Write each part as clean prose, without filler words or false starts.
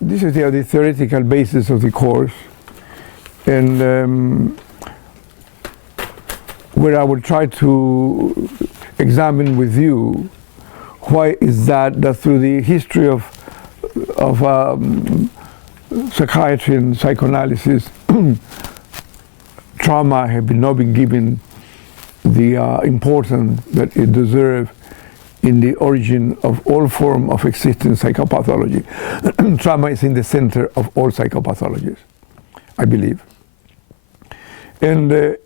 this is the theoretical basis of the course, and where I will try to examine with you why is that through the history of psychiatry and psychoanalysis, trauma has not been given the importance that it deserves in the origin of all form of existing psychopathology. Trauma is in the center of all psychopathologies, I believe. And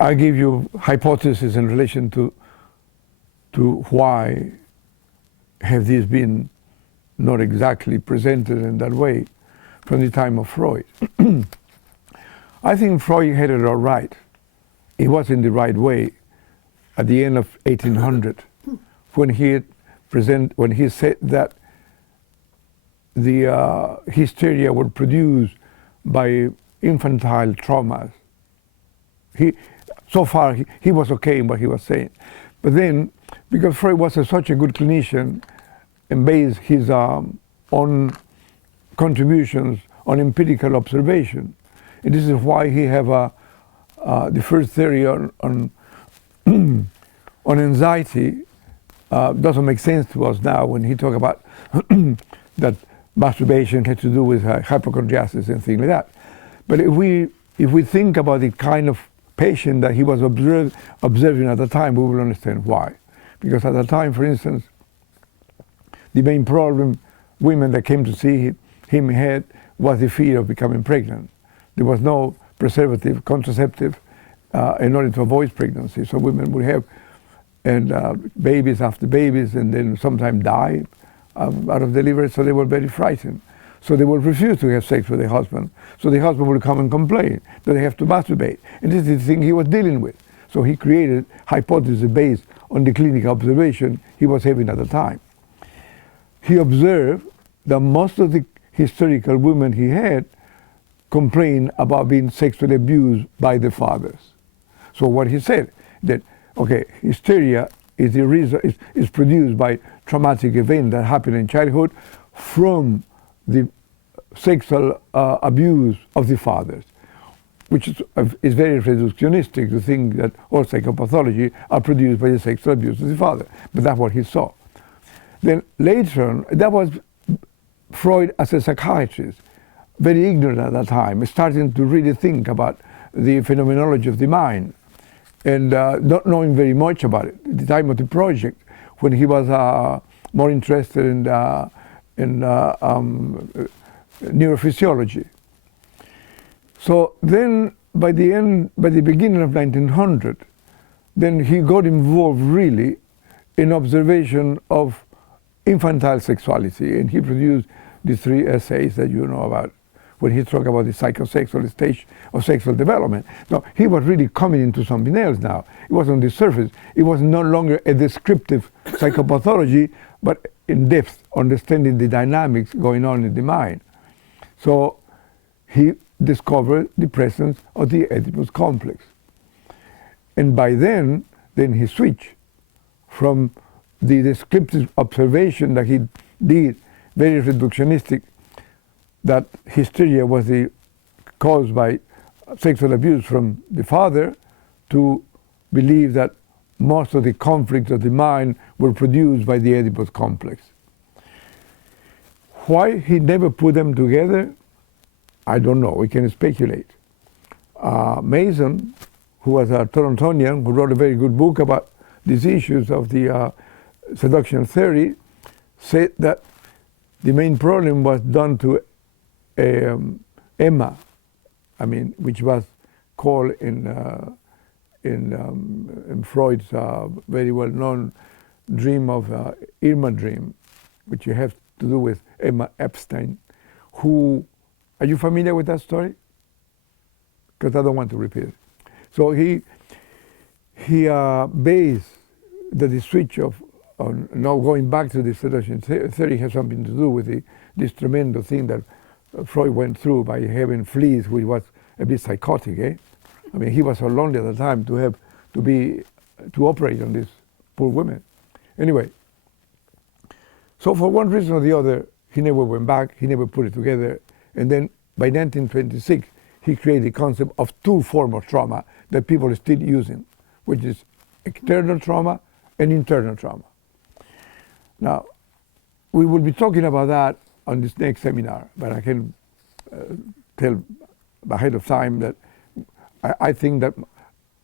I give you hypotheses in relation to why have these been not exactly presented in that way from the time of Freud. I think Freud had it all right. It was in the right way at the end of 1800 when he said that the hysteria were produced by infantile traumas. So far he was okay in what he was saying. But then, because Freud was such a good clinician and based his own contributions on empirical observation, and this is why he have the first theory on anxiety doesn't make sense to us now when he talk about that masturbation had to do with hypochondriasis and things like that. But if we think about the kind of patient that he was observing at the time, we will understand why. Because at the time, for instance, the main problem women that came to see him had was the fear of becoming pregnant. There was no preservative, contraceptive in order to avoid pregnancy. So women would have babies after babies and then sometimes die out of delivery, so they were very frightened. So they would refuse to have sex with their husband. So the husband would come and complain that they have to masturbate. And this is the thing he was dealing with. So he created hypotheses based on the clinical observation he was having at the time. He observed that most of the hysterical women he had complained about being sexually abused by the fathers. So what he said, that, okay, hysteria is the reason, is produced by traumatic event that happened in childhood from the sexual abuse of the fathers, which is very reductionistic to think that all psychopathology are produced by the sexual abuse of the father. But that's what he saw. Then later on, that was Freud as a psychiatrist, very ignorant at that time, starting to really think about the phenomenology of the mind and not knowing very much about it. At the time of the project, when he was more interested in neurophysiology. So then by the beginning of 1900, then he got involved really in observation of infantile sexuality, and he produced the 3 essays that you know about when he talked about the psychosexual stage of sexual development. Now, he was really coming into something else now. It was on the surface. It was no longer a descriptive psychopathology, but in depth, understanding the dynamics going on in the mind. So he discovered the presence of the Oedipus complex. And by then he switched from the descriptive observation that he did, very reductionistic, that hysteria was caused by sexual abuse from the father, to believe that most of the conflicts of the mind were produced by the Oedipus complex. Why he never put them together, I don't know. We can speculate. Mason, who was a Torontonian, who wrote a very good book about these issues of the seduction theory, said that the main problem was done to Emma, which was called in Freud's very well-known dream of Irma dream, which you have to do with Emma Epstein, who, are you familiar with that story? Because I don't want to repeat it. So he based the switch on now going back to the seduction theory has something to do with this tremendous thing that Freud went through by having fleas, which was a bit psychotic. He was so lonely at the time to operate on these poor women. Anyway, so for one reason or the other, He never went back. He never put it together. And then by 1926, he created the concept of two forms of trauma that people are still using, which is external trauma and internal trauma. Now, we will be talking about that on this next seminar, but I can tell ahead of time that I think that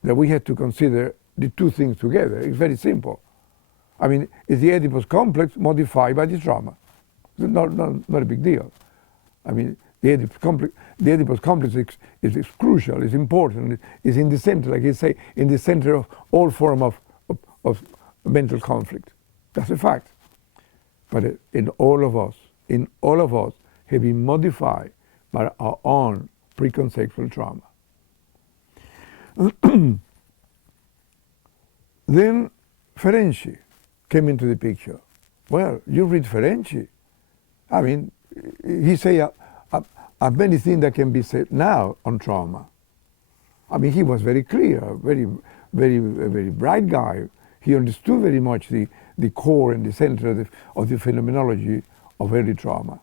we have to consider the two things together. It's very simple. I mean, it's the Oedipus complex modified by the trauma. It's not a big deal. I mean, the Oedipus complex is crucial, is important, is in the center, like you say, in the center of all form of mental conflict. That's a fact. But in all of us have been modified by our own preconceptual trauma. Then Ferenczi came into the picture. Well, you read Ferenczi. I mean, he say many things that can be said now on trauma. I mean, he was very clear, very bright guy. He understood very much the core and the center of the phenomenology of early trauma.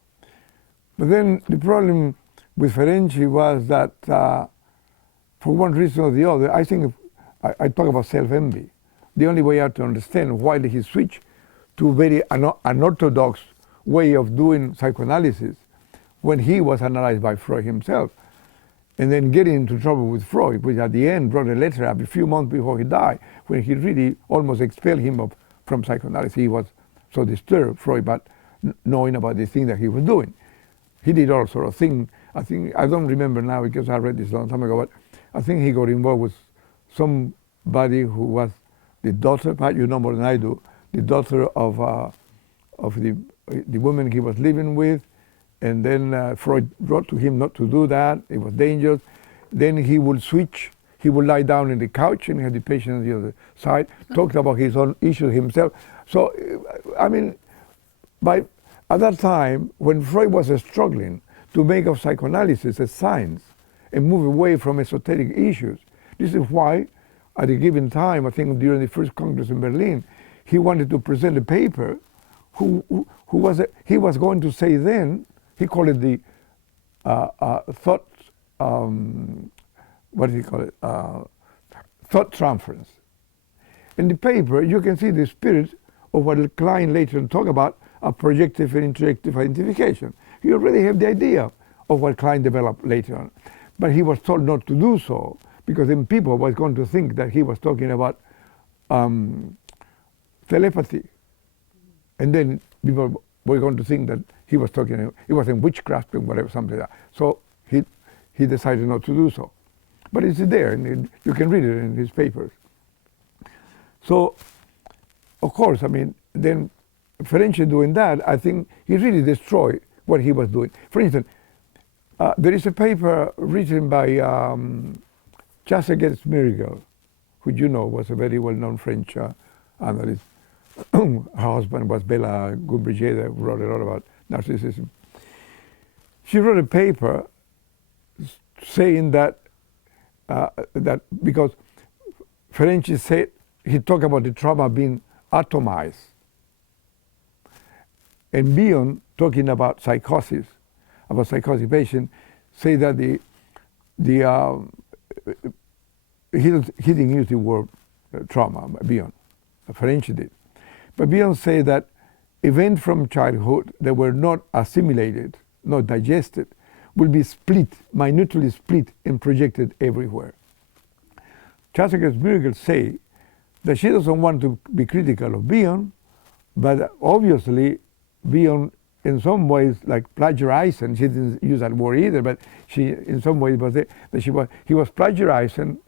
But then the problem with Ferenczi was that for one reason or the other, I think I talk about self-envy. The only way out to understand why did he switch to a very unorthodox way of doing psychoanalysis when he was analyzed by Freud himself, and then getting into trouble with Freud, which at the end brought a letter up a few months before he died, when he really almost expelled him from psychoanalysis. He was so disturbed, Freud, but knowing about the thing that he was doing. He did all sort of things. I don't remember now because I read this a long time ago, but I think he got involved with somebody who was the daughter, Pat, you know more than I do, the daughter of the woman he was living with, and then Freud wrote to him not to do that. It was dangerous. Then he would switch. He would lie down in the couch and have the patient on the other side, talked about his own issues himself. So, I mean, at that time, when Freud was struggling to make of psychoanalysis a science and move away from esoteric issues, this is why, at a given time, I think during the first Congress in Berlin, he wanted to present a paper he was going to say then, he called it the thought, what do you call it, thought transference. In the paper, you can see the spirit of what Klein later talk about, a projective and introjective identification. You already have the idea of what Klein developed later on. But he was told not to do so, because then people were going to think that he was talking about telepathy. And then people were going to think that he was talking, it was in witchcraft and whatever, something like that. So he decided not to do so. But it's there, and you can read it in his papers. So, of course, I mean, then Ferenczi doing that, I think he really destroyed what he was doing. For instance, there is a paper written by Chasseguet-Smirgal, who you know was a very well-known French analyst. Her husband was Bella Gumbrigeda, who wrote a lot about narcissism. She wrote a paper saying that because Ferenczi said, he talked about the trauma being atomized. And Bion, talking about psychosis patient, say that he didn't use the word trauma, Bion. Ferenczi did. But Bion said that events from childhood that were not assimilated, not digested, will be split, minutely split and projected everywhere. Chasseguet-Smirgal say that she doesn't want to be critical of Bion, but obviously Bion in some ways like plagiarizing, she didn't use that word either, but she in some ways was that he was plagiarizing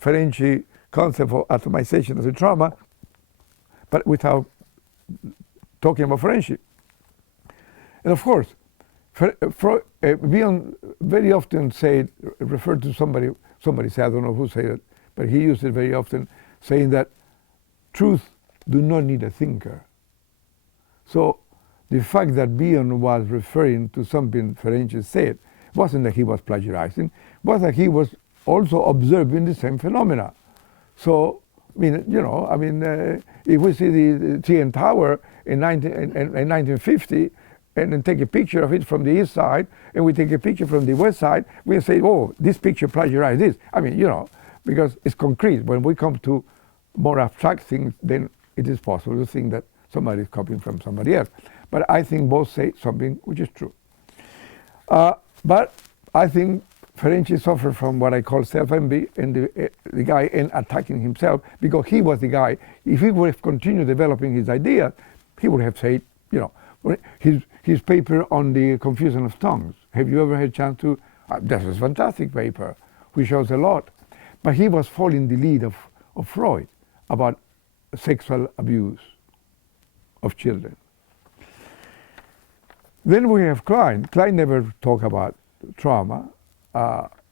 Ferenczi concept of atomization as a trauma, but without talking about Ferenczi. And of course, Bion very often referred to somebody said, I don't know who said it, but he used it very often, saying that truth do not need a thinker. So the fact that Bion was referring to something Ferenczi said wasn't that he was plagiarizing, but that he was also observing the same phenomena. So, I mean, if we see the TN Tower in 1950, and then take a picture of it from the east side, and we take a picture from the west side, we say, oh, this picture plagiarized this. I mean, because it's concrete. When we come to more abstract things, then it is possible to think that somebody is copying from somebody else. But I think both say something which is true. But I think Ferenczi suffered from what I call self-envy, and the guy attacking himself, because he was the guy. If he would have continued developing his idea, he would have said, his paper on the confusion of tongues. Have you ever had a chance to? That was a fantastic paper, which shows a lot. But he was following the lead of Freud about sexual abuse of children. Then we have Klein. Klein never talked about trauma.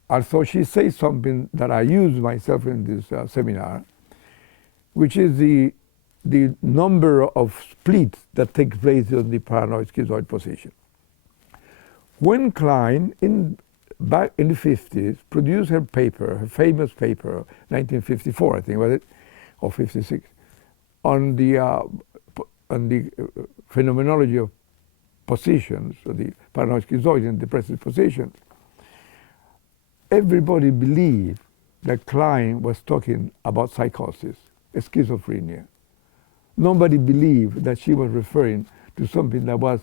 Although she says something that I use myself in this seminar, which is the number of splits that take place in the paranoid schizoid position. When Klein, back in the 50s, produced her paper, her famous paper, 1954, I think, was it, or 56, on the phenomenology of positions, or the paranoid schizoid and depressive positions, everybody believed that Klein was talking about psychosis, schizophrenia. Nobody believed that she was referring to something that was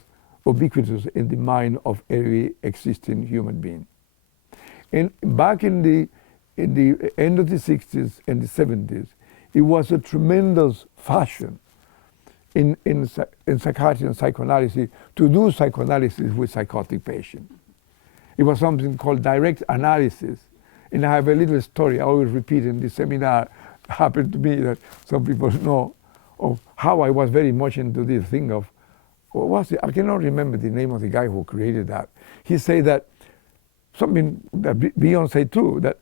ubiquitous in the mind of every existing human being. And back in the end of the 60s and the 70s, it was a tremendous fashion in psychiatry and psychoanalysis to do psychoanalysis with psychotic patients. It was something called direct analysis. And I have a little story I always repeat in this seminar. It happened to me that some people know of how I was very much into this thing of, what was it? I cannot remember the name of the guy who created that. He said that something that beyond say too, that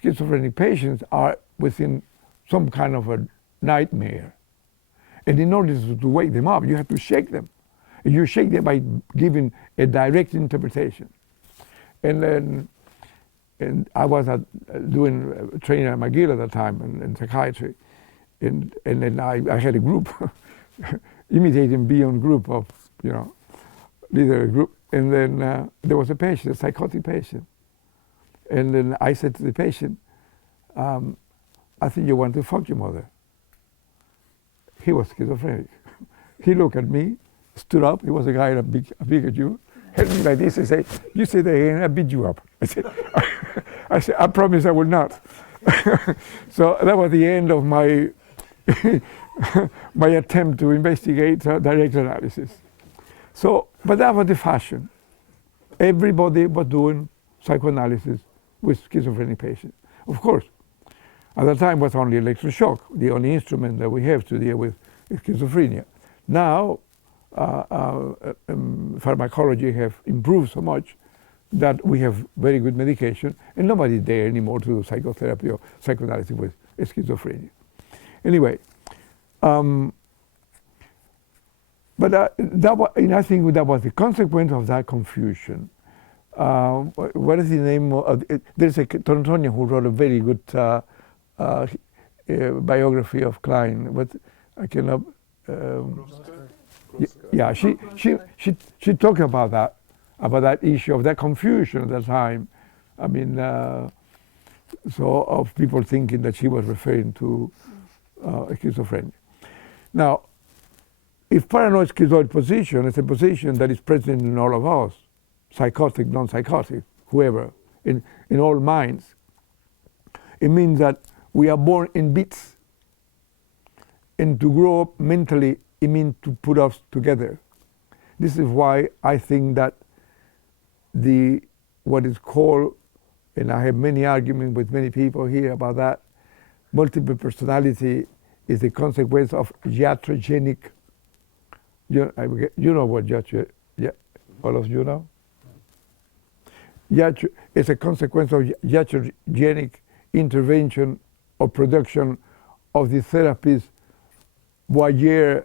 schizophrenic patients are within some kind of a nightmare. And in order to wake them up, you have to shake them. And you shake them by giving a direct interpretation. And I was doing training at McGill at the time in psychiatry. And then I had a group, imitating Beyond group of, leader group. And then there was a patient, a psychotic patient. And then I said to the patient, I think you want to fuck your mother. He was schizophrenic. He looked at me, stood up. He was a guy bigger Jew. Held me like this and said, "You say that again, I beat you up." I said, "I promise I will not." So that was the end of my my attempt to investigate direct analysis. So, but that was the fashion. Everybody was doing psychoanalysis with schizophrenic patients. Of course, at the time was only electroshock, the only instrument that we have to deal with schizophrenia. Now, pharmacology have improved so much that we have very good medication, and nobody there anymore to do psychotherapy or psychoanalysis with schizophrenia. Anyway, but I think that was the consequence of that confusion. What is the name of it? There's a Torontonian who wrote a very good biography of Klein, but I cannot. Yeah, she talked about that issue of that confusion at that time. I mean, so of people thinking that she was referring to schizophrenia. Now, if paranoid schizoid position is a position that is present in all of us, psychotic, non-psychotic, whoever, in all minds, it means that we are born in bits. And to grow up mentally, it means to put us together. This is why I think that what is called, and I have many arguments with many people here about that, multiple personality is a consequence of iatrogenic. You know what iatrogenic? Yeah, all of you know. It's a consequence of iatrogenic intervention or production of the therapist's voyeur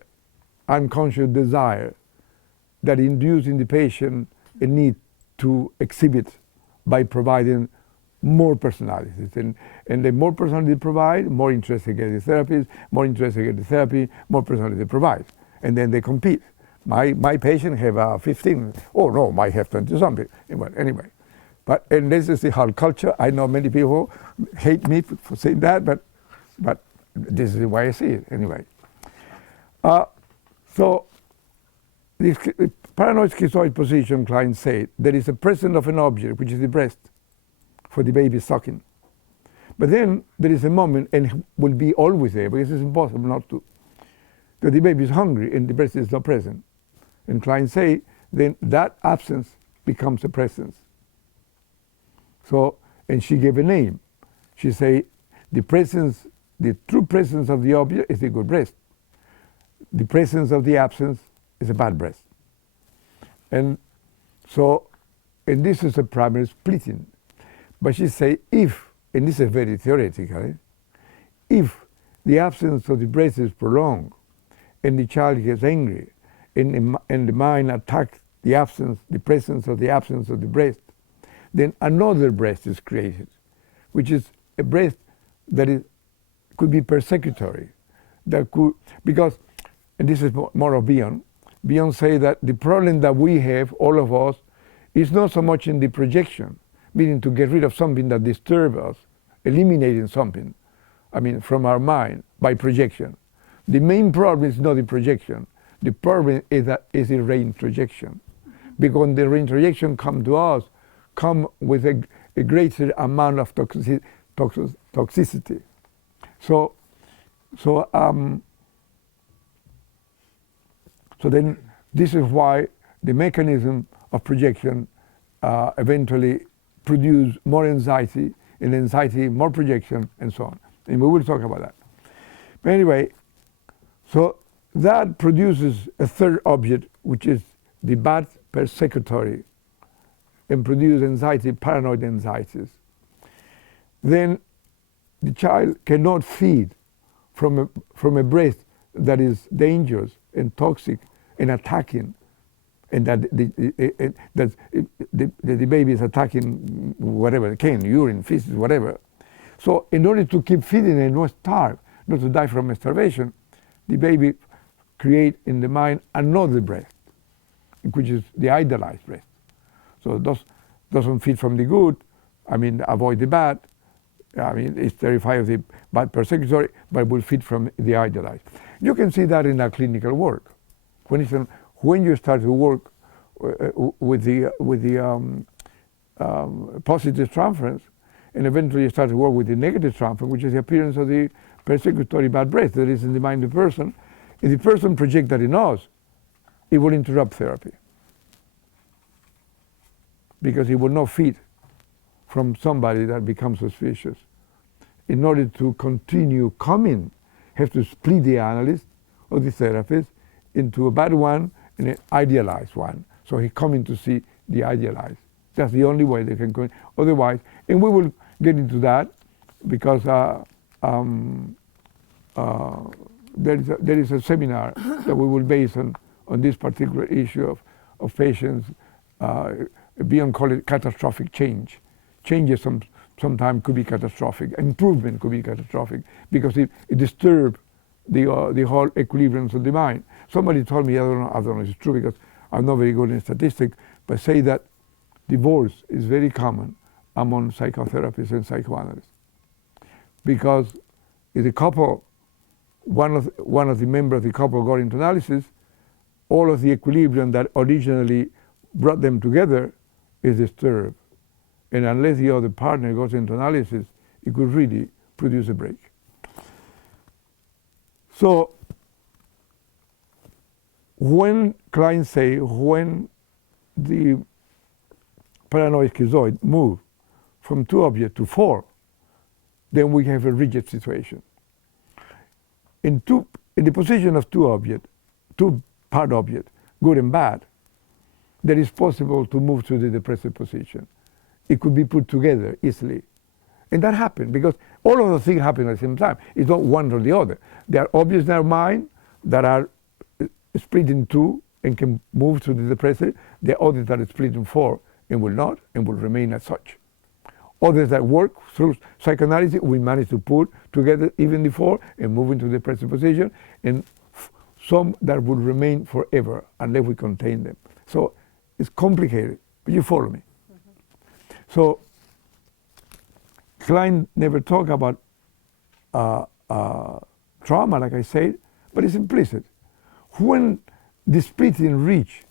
unconscious desire that induce in the patient a need to exhibit by providing more personalities. And the more personality they provide, more interest they get the therapist, more interest they get the therapy, more personality they provide. And then they compete. My patient have 15. Oh no, might have 20 something. Anyway, but and this is the whole culture. I know many people hate me for saying that, but this is the way I see it anyway. So this paranoid schizoid position, Klein said, there is a presence of an object, which is the breast, for the baby sucking. But then there is a moment, and it will be always there, because it's impossible not to, that the baby is hungry and the breast is not present. And Klein say, then that absence becomes a presence. So, and she gave a name. She say, the presence, the true presence of the object is a good breast. The presence of the absence is a bad breast. And so, and this is a primary splitting. But she say, if, and this is very theoretical, if the absence of the breast is prolonged and the child gets angry and the mind attacks the absence, the presence of the absence of the breast, then another breast is created, which is a breast that could be persecutory. That could, because, and this is more of Bion. Bion say that the problem that we have, all of us, is not so much in the projection, meaning to get rid of something that disturbs us, eliminating something, from our mind by projection. The main problem is not the projection. The problem is the reintrojection. Because the reintrojection come to us, come with a greater amount of toxicity. So then this is why the mechanism of projection eventually produce more anxiety, and anxiety more projection, and so on. And we will talk about that. But anyway, so that produces a third object, which is the bad persecutory, and produce anxiety, paranoid anxieties. Then the child cannot feed from a breast that is dangerous and toxic and attacking, and that the baby is attacking whatever it can, urine, feces, whatever. So in order to keep feeding and not starve, not to die from starvation, the baby create in the mind another breast, which is the idealized breast. So it doesn't feed from the good, avoid the bad, it's terrified of the bad persecutory, but will feed from the idealized. You can see that in our clinical work. When you start to work with the positive transference, and eventually you start to work with the negative transference, which is the appearance of the persecutory bad breath that is in the mind of the person. If the person projects that in us, it will interrupt therapy, because it will not feed from somebody that becomes suspicious. In order to continue coming, have to split the analyst or the therapist into a bad one and an idealized one. So he's coming to see the idealized. That's the only way they can go. Otherwise, and we will get into that, because there is a seminar that we will base on this particular issue of patients beyond call it catastrophic change. Changes sometimes could be catastrophic. Improvement could be catastrophic because it disturbs the whole equilibrium of the mind. Somebody told me, I don't know if it's true because I'm not very good in statistics, but say that divorce is very common among psychotherapists and psychoanalysts, because if the couple, one of the members of the couple got into analysis, all of the equilibrium that originally brought them together is disturbed. And unless the other partner goes into analysis, it could really produce a break. So when clients say, when the paranoid schizoid move from 2 objects to 4, then we have a rigid situation. In the position of 2 objects, 2 part objects, good and bad, that is possible to move to the depressive position. It could be put together easily. And that happened because all of the things happen at the same time. It's not one or the other. There are objects in our mind that are split in 2 and can move to the depressive. There are others that are split in 4 and will not and will remain as such. Others that work through psychoanalysis, we manage to put together even the 4 and move into the depressive position. And some that would remain forever unless we contain them. So it's complicated, but you follow me. Mm-hmm. So Klein never talked about trauma, like I said, but it's implicit. When the splitting reach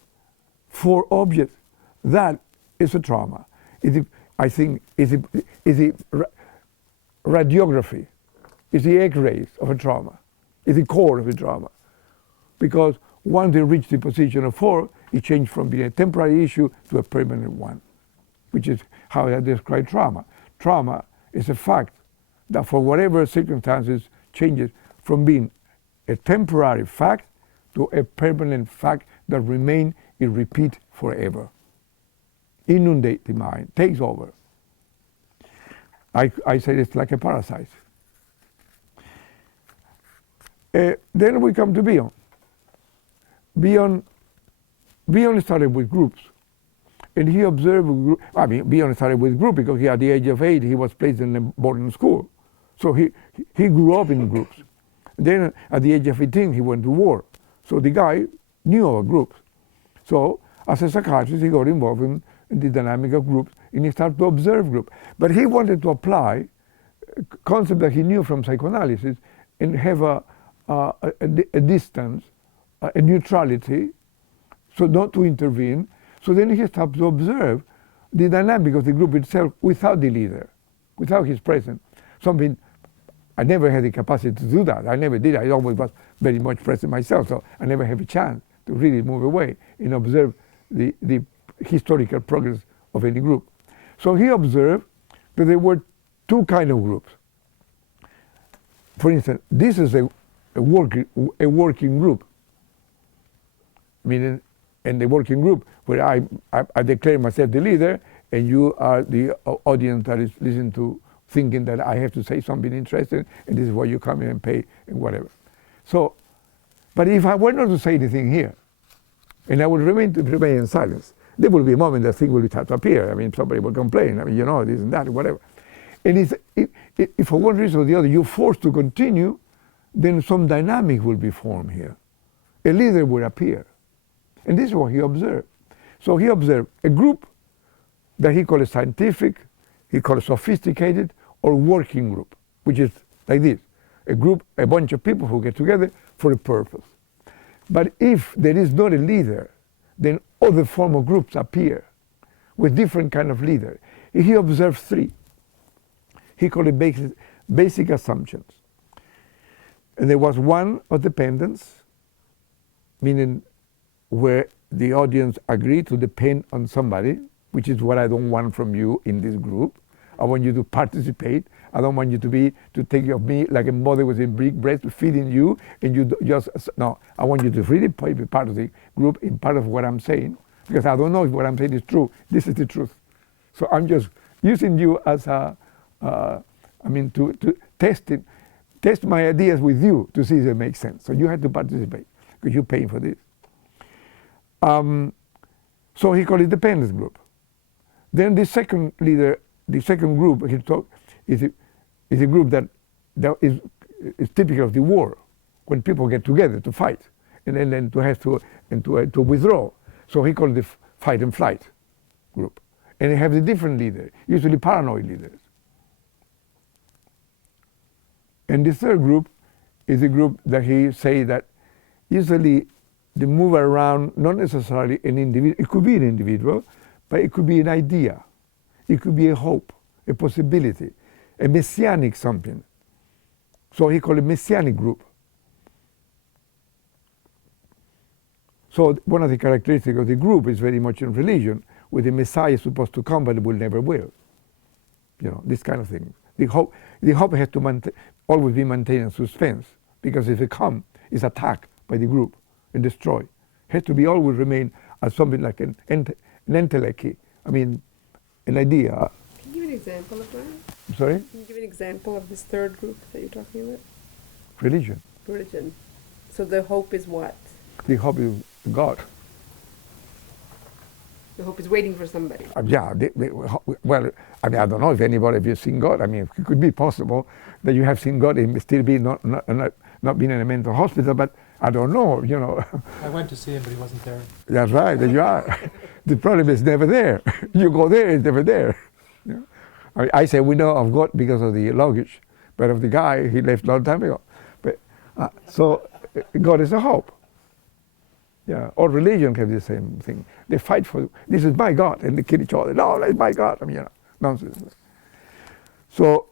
4 objects, that is a trauma. I think is the radiography, is the X-rays of a trauma, is the core of a trauma. Because once they reach the position of 4, it changed from being a temporary issue to a permanent one, which is how I describe trauma. Trauma is a fact that for whatever circumstances changes from being a temporary fact to a permanent fact that remains in repeat forever. Inundate the mind, takes over. I say it's like a parasite. Then we come to Bion. Bion started with groups. And he observed, Bion started with group because at the age of 8 he was placed in a boarding school. So he grew up in groups. Then at the age of 18 he went to war. So the guy knew about groups. So as a psychiatrist he got involved in the dynamic of groups and he started to observe groups. But he wanted to apply a concept that he knew from psychoanalysis and have a distance, a neutrality, so not to intervene. So then he started to observe the dynamic of the group itself without the leader, without his presence. Something I never had the capacity to do that. I never did. I always was very much present myself, so I never had a chance to really move away and observe the historical progress of any group. So he observed that there were 2 kinds of groups. For instance, this is a working group. Meaning, in the working group where I declare myself the leader and you are the audience that is listening to, thinking that I have to say something interesting and this is why you come in and pay and whatever. So, but if I were not to say anything here and I would remain in silence, there will be a moment that things will start to appear. Somebody will complain, this and that, whatever. And if for one reason or the other you're forced to continue, then some dynamic will be formed here. A leader will appear. And this is what he observed. So he observed a group that he called scientific, he called sophisticated, or working group, which is like this. A group, a bunch of people who get together for a purpose. But if there is not a leader, then other form of groups appear with different kind of leader. He observed 3. He called it basic assumptions. And there was one of dependence, meaning where the audience agreed to depend on somebody, which is what I don't want from you in this group. I want you to participate. I don't want you to take care of me like a mother with a big breast feeding you, and you no. I want you to really be part of the group and part of what I'm saying, because I don't know if what I'm saying is true. This is the truth. So I'm just using you as to test my ideas with you to see if it makes sense. So you have to participate because you're paying for this. So he called it dependence group. Then the second group he talked is a group that is typical of the war, when people get together to fight and then to withdraw. So he called it the fight and flight group. And they have a different leader, usually paranoid leaders. And the third group is a group that he say that usually they move around, not necessarily an individual. It could be an individual, but it could be an idea. It could be a hope, a possibility, a messianic something. So he called it messianic group. So one of the characteristics of the group is very much in religion, where the Messiah is supposed to come, but it will never will. This kind of thing. The hope has to always be maintained in suspense, because if it comes, it's attacked by the group and destroyed. It has to be always remain as something like an entelechy, an idea. Can you give an example of that? Sorry? Can you give an example of this third group that you're talking about? Religion. Religion. So the hope is what? The hope is God. The hope is waiting for somebody. I don't know if anybody has seen God. It could be possible that you have seen God and still be not being in a mental hospital, but I don't know, you know. I went to see him, but he wasn't there. That's right, there you are. The problem is never there. You go there, it's never there. You know? I say we know of God because of the luggage, but of the guy, he left a long time ago. But, so God is a hope. Yeah, all religion have the same thing. They fight for, this is my God, and they kill each other. No, that's my God. I mean, you know, nonsense. So,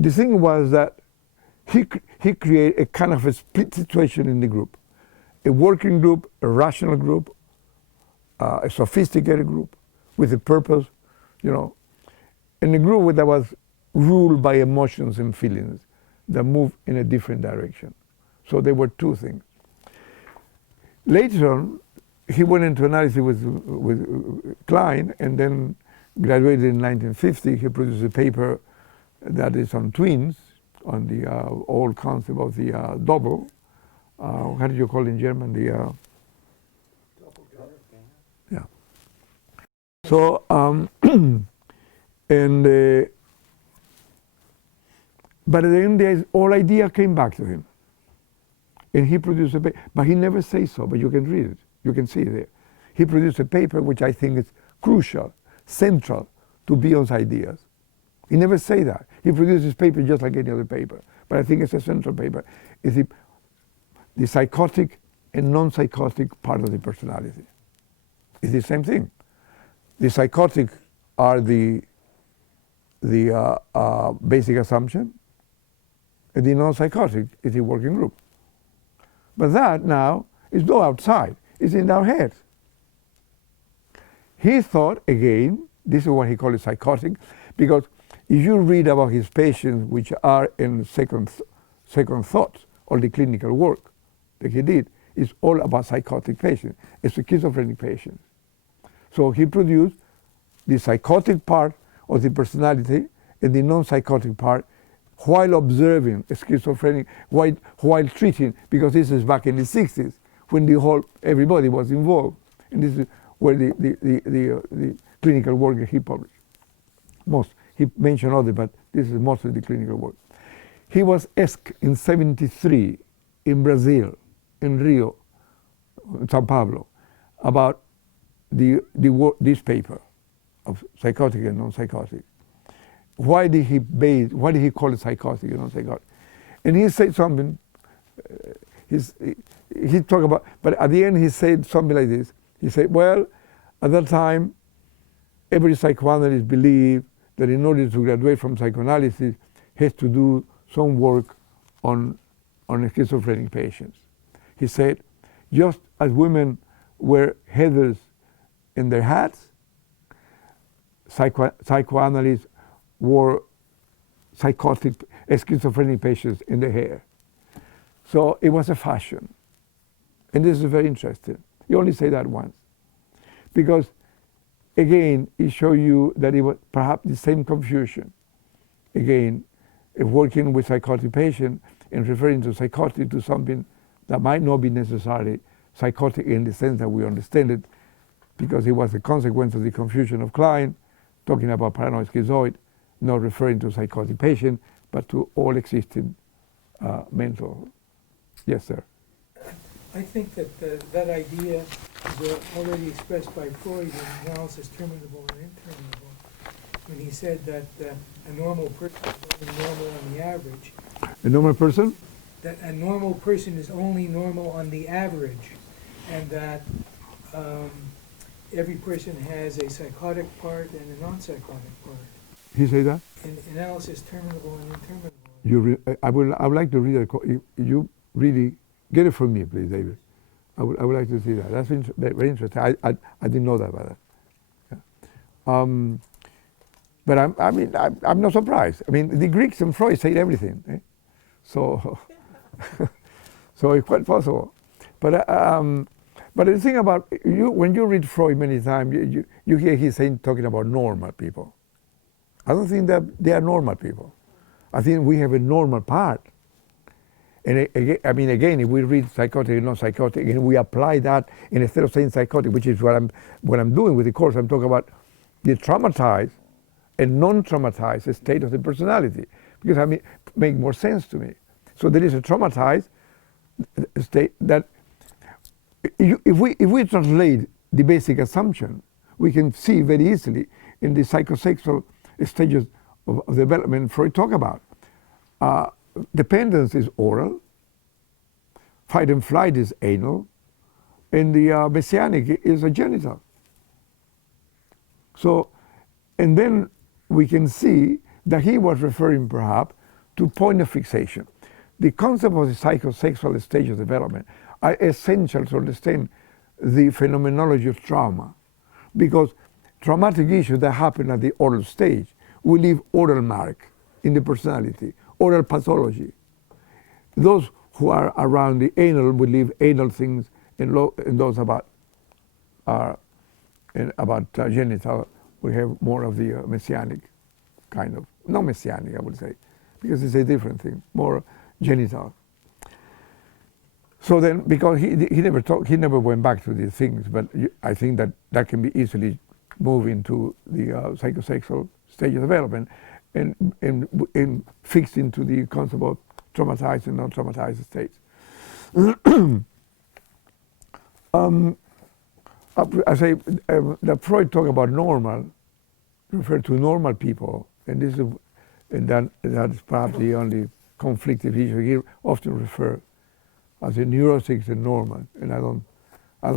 the thing was that he created a kind of a split situation in the group. A working group, a rational group, a sophisticated group with a purpose, you know, and a group that was ruled by emotions and feelings that moved in a different direction. So there were two things. Later on, he went into analysis with Klein, and then graduated in 1950. He produced a paper that is on twins, on the old concept of the double. How do you call it in German? The yeah. So but at the end, the whole idea came back to him, and he produced a paper. But he never says so. But you can read it. You can see it there. He produced a paper which I think is crucial, central to Bion's ideas. He never say that. He produces paper just like any other paper. But I think it's a central paper. It's the psychotic and non-psychotic part of the personality. It's the same thing. The psychotic are the basic assumption, and the non-psychotic is the working group. But that now is not outside. It's in our head. He thought, again, this is what he called psychotic, because if you read about his patients, which are in second thoughts, or the clinical work that he did, is all about psychotic patients. It's a schizophrenic patients. So he produced the psychotic part of the personality and the non-psychotic part while observing a schizophrenic, while treating, because this is back in the 60s when everybody was involved. And this is where the clinical work that he published. He mentioned others, but this is mostly the clinical work. He was asked in 1973 in Brazil, in Rio, Sao Paulo, about this paper of psychotic and non-psychotic. Why did he call it psychotic and non-psychotic? And he said something, he talked about, but at the end he said something like this. He said, well, at that time, every psychoanalyst believed that in order to graduate from psychoanalysis, he has to do some work on schizophrenic patients. He said, just as women wear heathers in their hats, psychoanalysts wore schizophrenic patients in their hair. So it was a fashion. And this is very interesting. You only say that once. Because, again, it shows you that it was perhaps the same confusion. Again, working with psychotic patients and referring to psychotic to something that might not be necessarily psychotic in the sense that we understand it, because it was a consequence of the confusion of Klein, talking about paranoid schizoid, not referring to psychotic patient, but to all existing mental. Yes, sir. I think that that idea is already expressed by Freud in analysis terminable and interminable, when he said that a normal person is only normal on the average. A normal person? That a normal person is only normal on the average, and that every person has a psychotic part and a non-psychotic part. He said that? In analysis terminable and interminable. I would like to read it. You really get it from me, please, David. I would like to see that. That's very interesting. I didn't know that about that. Yeah. But I'm not surprised. I mean, the Greeks and Freud said everything. Eh? So, so it's quite possible. But the thing about you, when you read Freud many times, you hear he's talking about normal people. I don't think that they are normal people. I think we have a normal part. And again, if we read psychotic and non-psychotic, and we apply that, and instead of saying psychotic, which is what I'm doing with the course, I'm talking about the traumatized and non-traumatized state of the personality. because I mean, make more sense to me. So there is a traumatized state that if we translate the basic assumption, we can see very easily in the psychosexual stages of development Freud talk about. Dependence is oral, fight and flight is anal, and the messianic is a genital. So, and then we can see that he was referring perhaps to point of fixation. The concept of the psychosexual stage of development are essential to understand the phenomenology of trauma, because traumatic issues that happen at the oral stage will leave oral mark in the personality, oral pathology. Those who are around the anal will leave anal things, and those about genital will have more of the messianic kind of, not messianic I would say, because it's a different thing, more genital. So then, because he never went back to these things, but I think that can be easily moved into the psychosexual stage of development and fixed into the concept of traumatized and non-traumatized states. I say that Freud talk about normal, refer to normal people, and this is, and that's perhaps the only conflictive issue. He often refer as a neurotic and normal, and I don't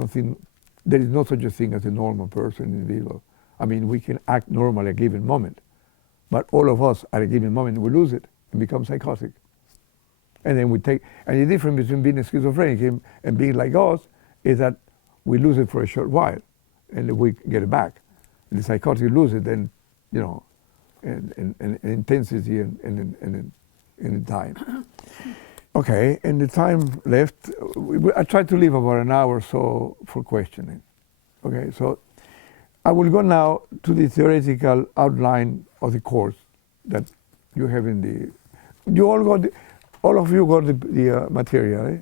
think there is no such a thing as a normal person, individual. I mean, we can act normal at a given moment, but all of us at a given moment we lose it and become psychotic. And then and the difference between being schizophrenic and being like us is that we lose it for a short while, and then we get it back. And the psychotic lose it, then, you know, in intensity and in time. Okay, and the time left, I tried to leave about an hour or so for questioning. Okay, so I will go now to the theoretical outline of the course that you have in the. You all got all of you got the material, eh?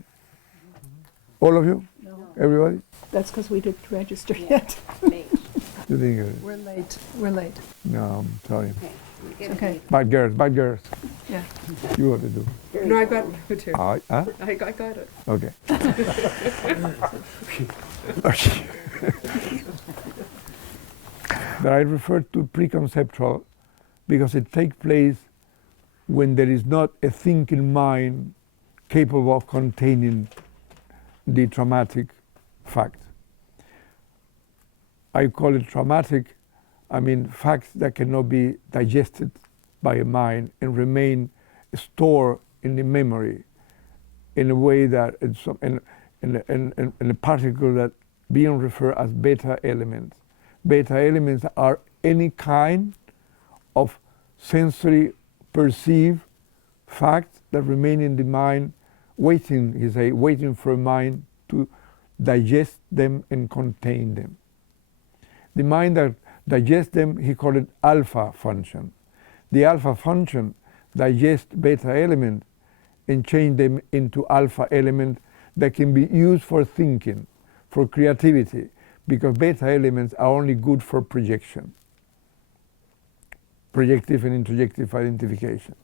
All of you? No. Everybody? That's because we didn't register yet. You think? We're late. We're late. No, I'm sorry. It's okay. Bad girls. Yeah. You what to do? No, I got it too. Huh? I got it. Okay. Okay. But I refer to preconceptual because it takes place when there is not a thinking mind capable of containing the traumatic fact. I call it traumatic, I mean facts that cannot be digested by a mind and remain stored in the memory in a way that it's in a particle that being referred as beta elements. Beta elements are any kind of sensory perceived facts that remain in the mind, waiting for a mind to digest them and contain them. The mind that digests them, he called it alpha function. The alpha function digests beta elements and change them into alpha elements that can be used for thinking, for creativity, because beta elements are only good for projection, projective and introjective identification.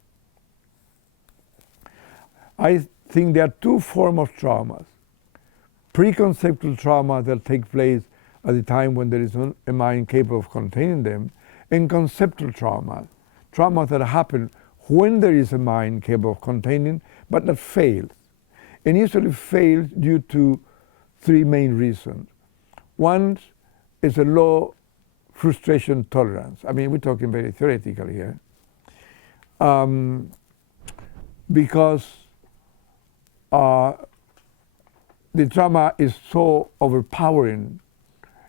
I think there are two forms of traumas. Preconceptual trauma that take place at the time when there is a mind capable of containing them, and conceptual trauma that happen when there is a mind capable of containing, but that fails. And usually fails due to three main reasons. One is a low frustration tolerance. I mean, we're talking very theoretically here. Because the trauma is so overpowering.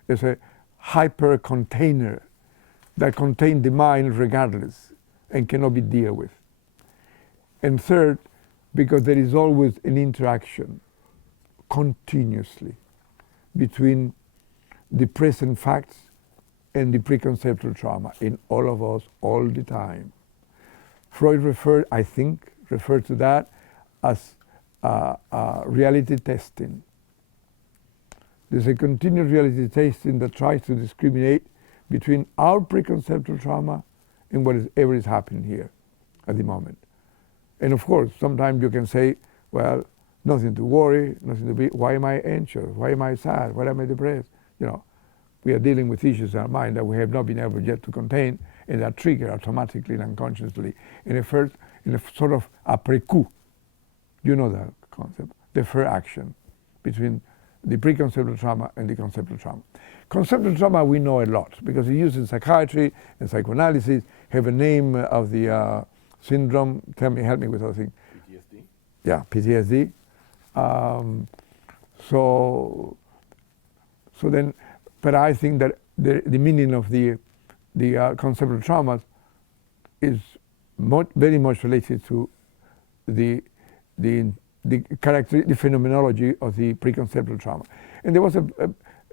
It's a hyper container that contains the mind regardless and cannot be dealt with. And third, because there is always an interaction continuously between the present facts and the preconceptual trauma in all of us all the time. Freud referred to that as reality testing. There's a continued reality testing that tries to discriminate between our preconceptual trauma and whatever is happening here. at the moment. And of course, sometimes you can say, well, nothing to worry, nothing to be, why am I anxious? Why am I sad? Why am I depressed? You know, we are dealing with issues in our mind that we have not been able yet to contain, and that trigger automatically and unconsciously in a sort of après-coup. You know that concept, deferred action between the pre-conceptual trauma and the conceptual trauma. Conceptual trauma we know a lot because it's used in psychiatry and psychoanalysis, have a name of the syndrome. Help me with that thing. PTSD? Yeah, PTSD. So then, but I think that the meaning of the conceptual traumas is very much related to the phenomenology of the preconceptual trauma. And there was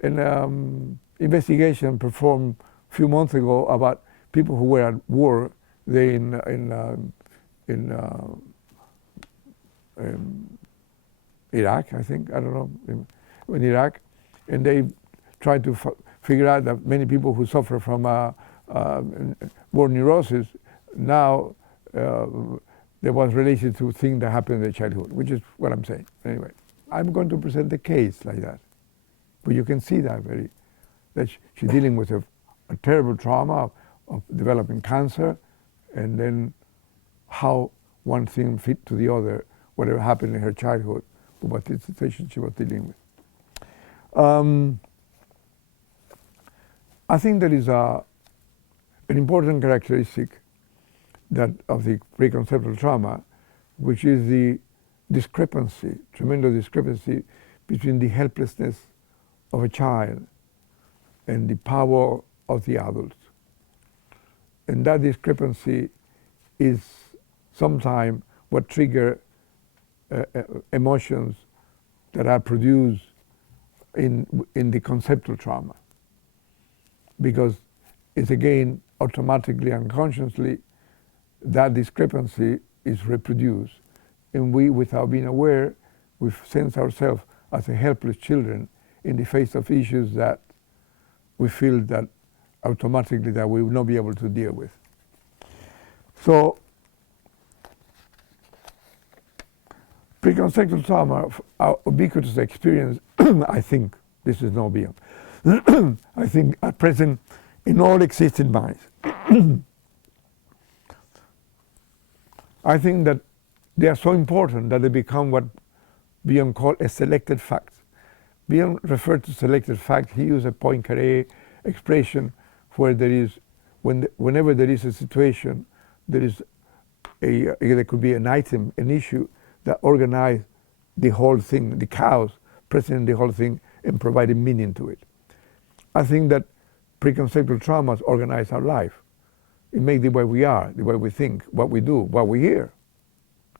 an investigation performed a few months ago about people who were at war in Iraq, I think, I don't know, in Iraq, and they tried to figure out that many people who suffer from war neurosis now there was related to things that happened in their childhood, which is what I'm saying. Anyway, I'm going to present a case like that, but you can see that she's dealing with a terrible trauma of developing cancer, and then how one thing fit to the other, whatever happened in her childhood, what the situation she was dealing with. I think there is an important characteristic that of the preconceptual trauma, which is the discrepancy, tremendous discrepancy between the helplessness of a child and the power of the adults. And that discrepancy is sometimes what trigger emotions that are produced in the conceptual trauma. Because it's again automatically, unconsciously, that discrepancy is reproduced. And we, without being aware, we sense ourselves as a helpless children in the face of issues that we feel that automatically that we will not be able to deal with. So, preconceptual trauma, our ubiquitous experience, I think, this is no beyond, I think are present in all existing minds. I think that they are so important that they become what Bion called a selected fact. Bion referred to selected fact. He used a Poincaré expression where there is, whenever there is a situation, there could be an item, an issue that organizes the whole thing, the chaos present in the whole thing, and providing meaning to it. I think that preconceptual traumas organize our life. It makes the way we are, the way we think, what we do, what we hear.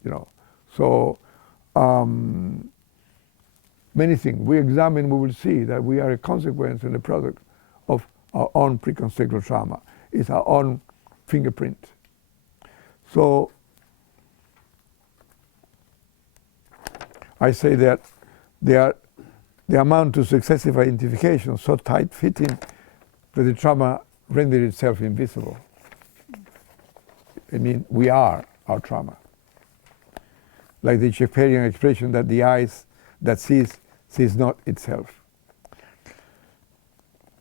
You know, so many things we examine, we will see that we are a consequence and a product of our own preconceptual trauma. It's our own fingerprint. So I say that they amount to successive identification so tight-fitting that the trauma renders itself invisible. I mean, we are our trauma. Like the Shakespearean expression that the eyes that sees not itself.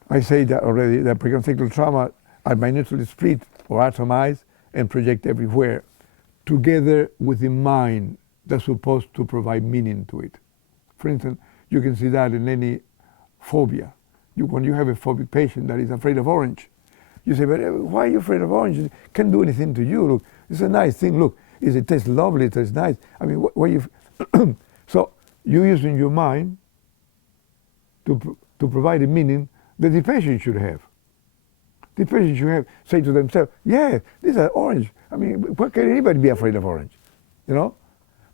I say that already, that preconceptual trauma are minutely split or atomized and project everywhere, together with the mind that's supposed to provide meaning to it. For instance, you can see that in any phobia. When you have a phobic patient that is afraid of orange, you say, but why are you afraid of orange? It can't do anything to you. Look, it's a nice thing. Look, it tastes lovely, it tastes nice. I mean, so you're using your mind to provide a meaning that the patient should have. The patient should say to themselves, yeah, these are orange. I mean, why can anybody be afraid of orange? You know?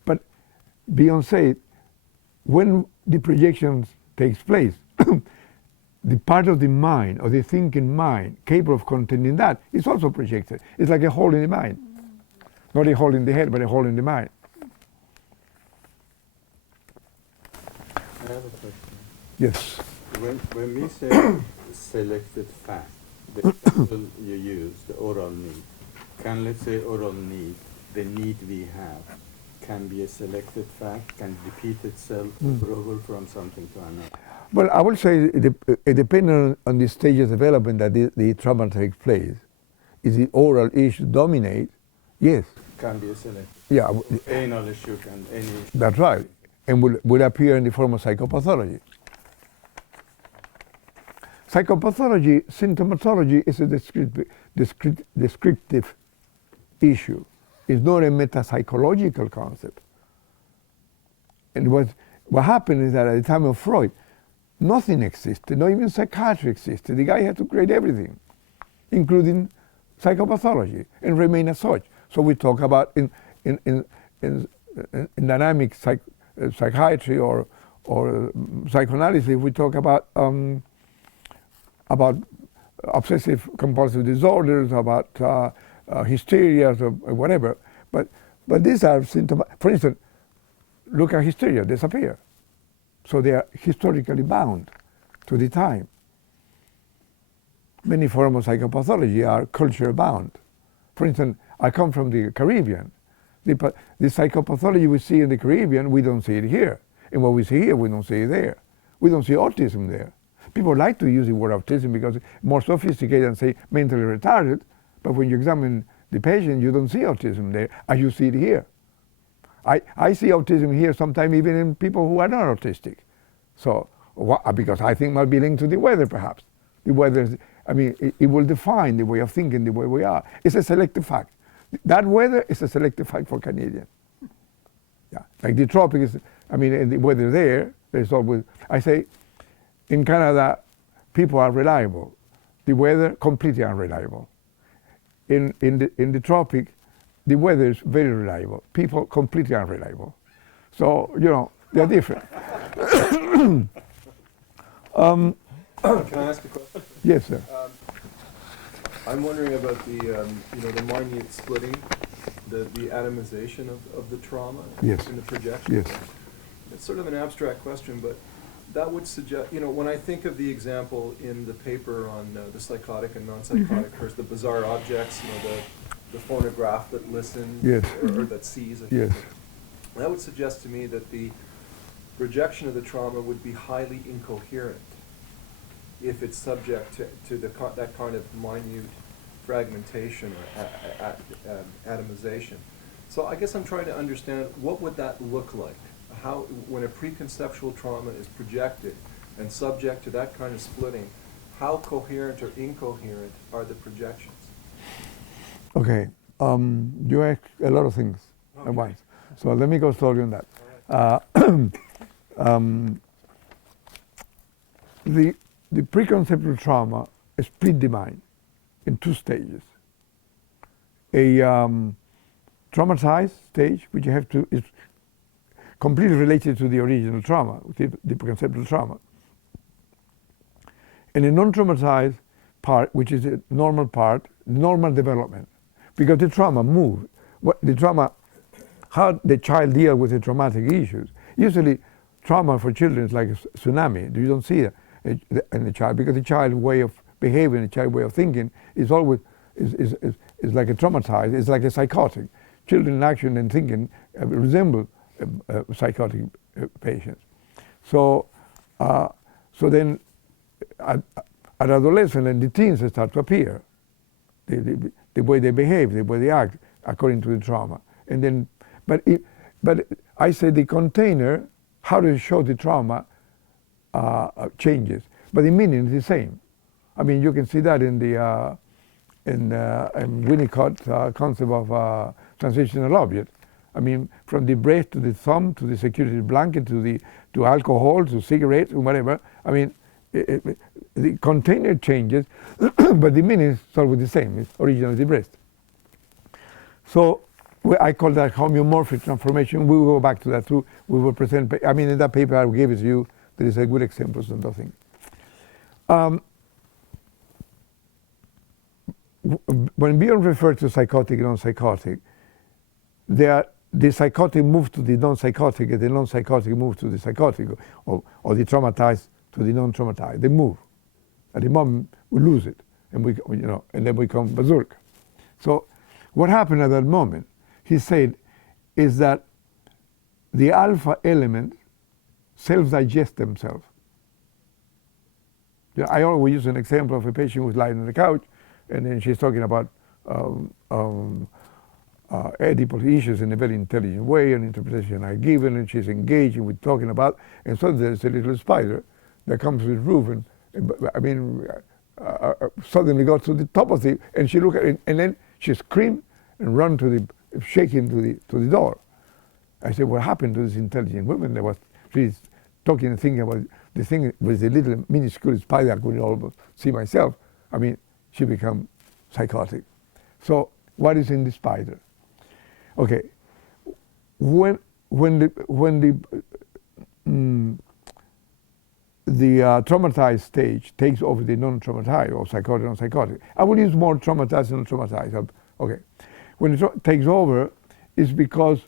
But Bion said, when the projections takes place, the part of the mind, or the thinking mind, capable of containing that, is also projected. It's like a hole in the mind. Not a hole in the head, but a hole in the mind. I have a question. Yes. When we say selected fact, the example you use, the oral need, can, let's say, oral need the need we have can be a selected fact, can repeat itself Mm. over from something to another. Well, I would say it depends on the stage of development that the trauma takes place. Is the oral issue dominate? Yes. Can be a selected. Yeah, Anal issue can, any issue. that's right. And will appear in the form of psychopathology. Psychopathology, symptomatology is a descriptive issue. It's not a metapsychological concept. And what happened is that at the time of Freud, nothing existed, not even psychiatry existed. The guy had to create everything, including psychopathology, and remain as such. So we talk about in dynamic psychiatry or psychoanalysis, we talk about obsessive compulsive disorders, about hysteria or whatever. But these are symptoms. For instance, look at hysteria, disappear. So they are historically bound to the time. Many forms of psychopathology are culture bound. For instance, I come from the Caribbean. The psychopathology we see in the Caribbean, we don't see it here. And what we see here, we don't see it there. We don't see autism there. People like to use the word autism because it's more sophisticated and say mentally retarded, but when you examine the patient, you don't see autism there as you see it here. I see autism here sometimes even in people who are not autistic. So, because I think it might be linked to the weather perhaps. The weather, it will define the way of thinking, the way we are. It's a selective fact. That weather is a selective fact for Canadians. Yeah, like the tropics, and the weather there's always, I say, in Canada, people are reliable. The weather, completely unreliable. In the tropic, the weather is very reliable. People, completely unreliable. So, they're different. Can I ask a question? Yes, sir. I'm wondering about the minute splitting, the atomization of the trauma Yes. in the projection. Yes. It's sort of an abstract question, but that would suggest, when I think of the example in the paper on the psychotic and non-psychotic curse, the bizarre objects, the phonograph that listens Yes. or that sees, I think, Yes. that would suggest to me that the projection of the trauma would be highly incoherent if it's subject to that kind of minute fragmentation or atomization. So I guess I'm trying to understand, what would that look like? How, when a preconceptual trauma is projected and subject to that kind of splitting, how coherent or incoherent are the projections? Okay. You ask a lot of things at once. So let me go slowly on that. The preconceptual trauma split the mind in two stages. A traumatized stage, which you have to, is completely related to the original trauma, the preconceptual trauma. And a non-traumatized part, which is a normal part, normal development. Because the trauma moves. How the child deals with the traumatic issues. Usually, trauma for children is like a tsunami. You don't see it in the child, because the child's way of behaving, the child's way of thinking is always is like a traumatized. It's like a psychotic. Children in action and thinking resemble psychotic patients. So then, at adolescent and the teens, they start to appear. The way they behave, the way they act, according to the trauma. And then, but I say the container, how to show the trauma, changes, but the meaning is the same. You can see that in the in Winnicott's concept of transitional object. From the breath to the thumb to the security blanket to alcohol to cigarettes or whatever. The container changes, but the meaning is always the same. It's originally the breast. So I call that homeomorphic transformation. We will go back to that too. We will present. In that paper I gave it to you, there is a good example of those things. When Bjorn referred to psychotic and non-psychotic, the psychotic moves to the non-psychotic, and the non-psychotic moves to the psychotic, or the traumatized to the non-traumatized. They move. At the moment, we lose it, and and then we come berserk. So, what happened at that moment? he said, is that the alpha element self-digest themselves. Yeah, I always use an example of a patient who's lying on the couch, and then she's talking about Oedipal issues in a very intelligent way, an interpretation I given, and she's engaging with talking about, and so there's a little spider that comes with roof, and suddenly goes to the top of it, and she look at it, and then she screamed and run to the, shaking to the door. I said, what happened to this intelligent woman that was really talking and thinking about the thing with the little minuscule spider I could almost see myself? I mean, she became psychotic. So what is in the spider? Okay, when the traumatized stage takes over the non-traumatized or psychotic non-psychotic, I will use more traumatized and non-traumatized. Okay, when it takes over, it's because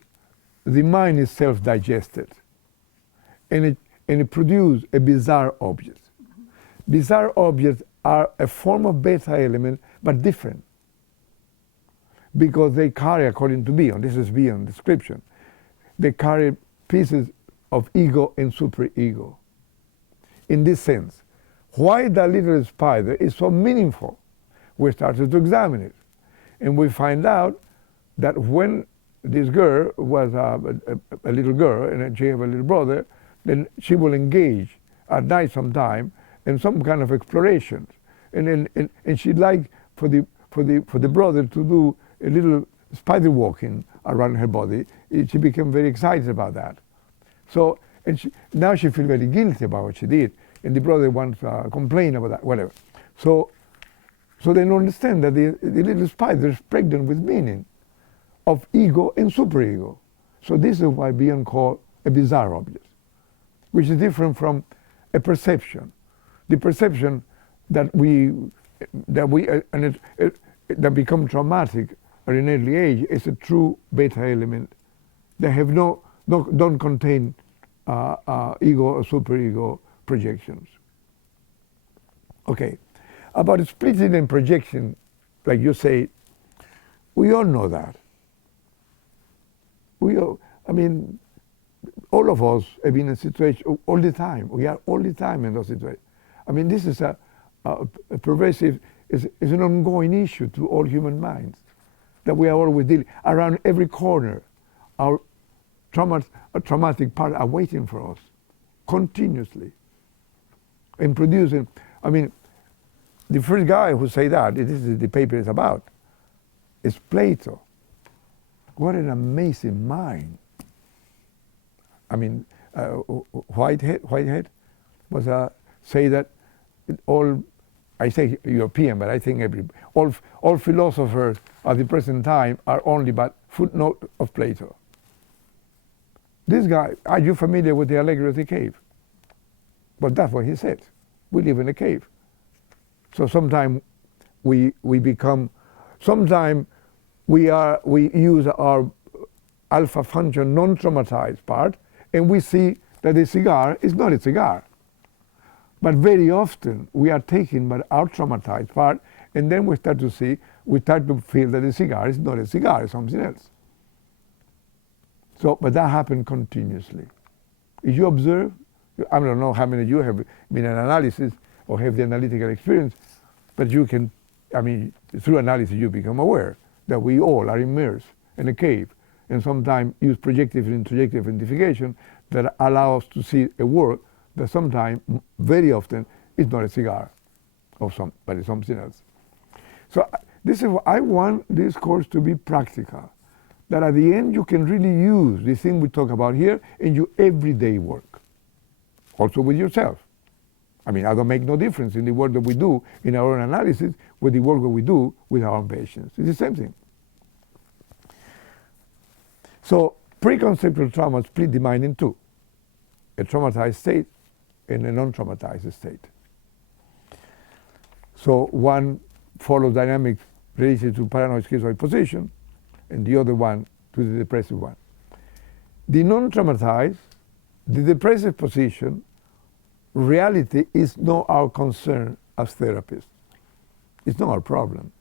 the mind is self-digested, and it produces a bizarre object. Bizarre objects are a form of beta element, but different, because they carry, according to Bion, this is Bion's description, they carry pieces of ego and superego. In this sense, why the little spider is so meaningful? We started to examine it, and we find out that when this girl was a little girl and she had a little brother, then she will engage at night sometime in some kind of explorations, and she'd like for the brother to do a little spider walking around her body. She became very excited about that. So, now she feels very guilty about what she did, and the brother wants to complain about that, whatever. So they don't understand that the little spider is pregnant with meaning of ego and superego. So this is why Bion called a bizarre object, which is different from a perception. The perception that become traumatic at an early age is a true beta element. They have don't contain ego or superego projections. Okay, about splitting and projection, like you say, we all know that. All of us have been in a situation all the time. We are all the time in those situations. I mean, this is a pervasive, is an ongoing issue to all human minds, that we are always dealing around every corner. Our traumatic part are waiting for us continuously and producing. I mean, the first guy who said that, this is the paper is about, is Plato. What an amazing mind. I mean, Whitehead was say that all, I say European, but I think all philosophers at the present time are only but footnote of Plato. This guy, are you familiar with the allegory of the cave? But that's what he said. We live in a cave. So sometimes we become, sometimes we use our alpha function non-traumatized part, and we see that the cigar is not a cigar. But very often we are taken by our traumatized part, and then we start to feel that the cigar is not a cigar, it's something else. So, but that happens continuously. If you observe, I don't know how many of you have been in analysis or have the analytical experience, but you can, through analysis you become aware that we all are immersed in a cave, and sometimes use projective and introjective identification that allow us to see a world that sometimes, very often, is not a cigar, but it's something else. So this is what I want this course to be practical, that at the end you can really use the thing we talk about here in your everyday work, also with yourself. I don't make no difference in the work that we do in our own analysis with the work that we do with our own patients. It's the same thing. So pre-conceptual trauma split the mind in two, a traumatized state and a non-traumatized state. So one follows dynamics related to paranoid schizoid position, and the other one to the depressive one. The non-traumatized, the depressive position, reality is not our concern as therapists. It's not our problem.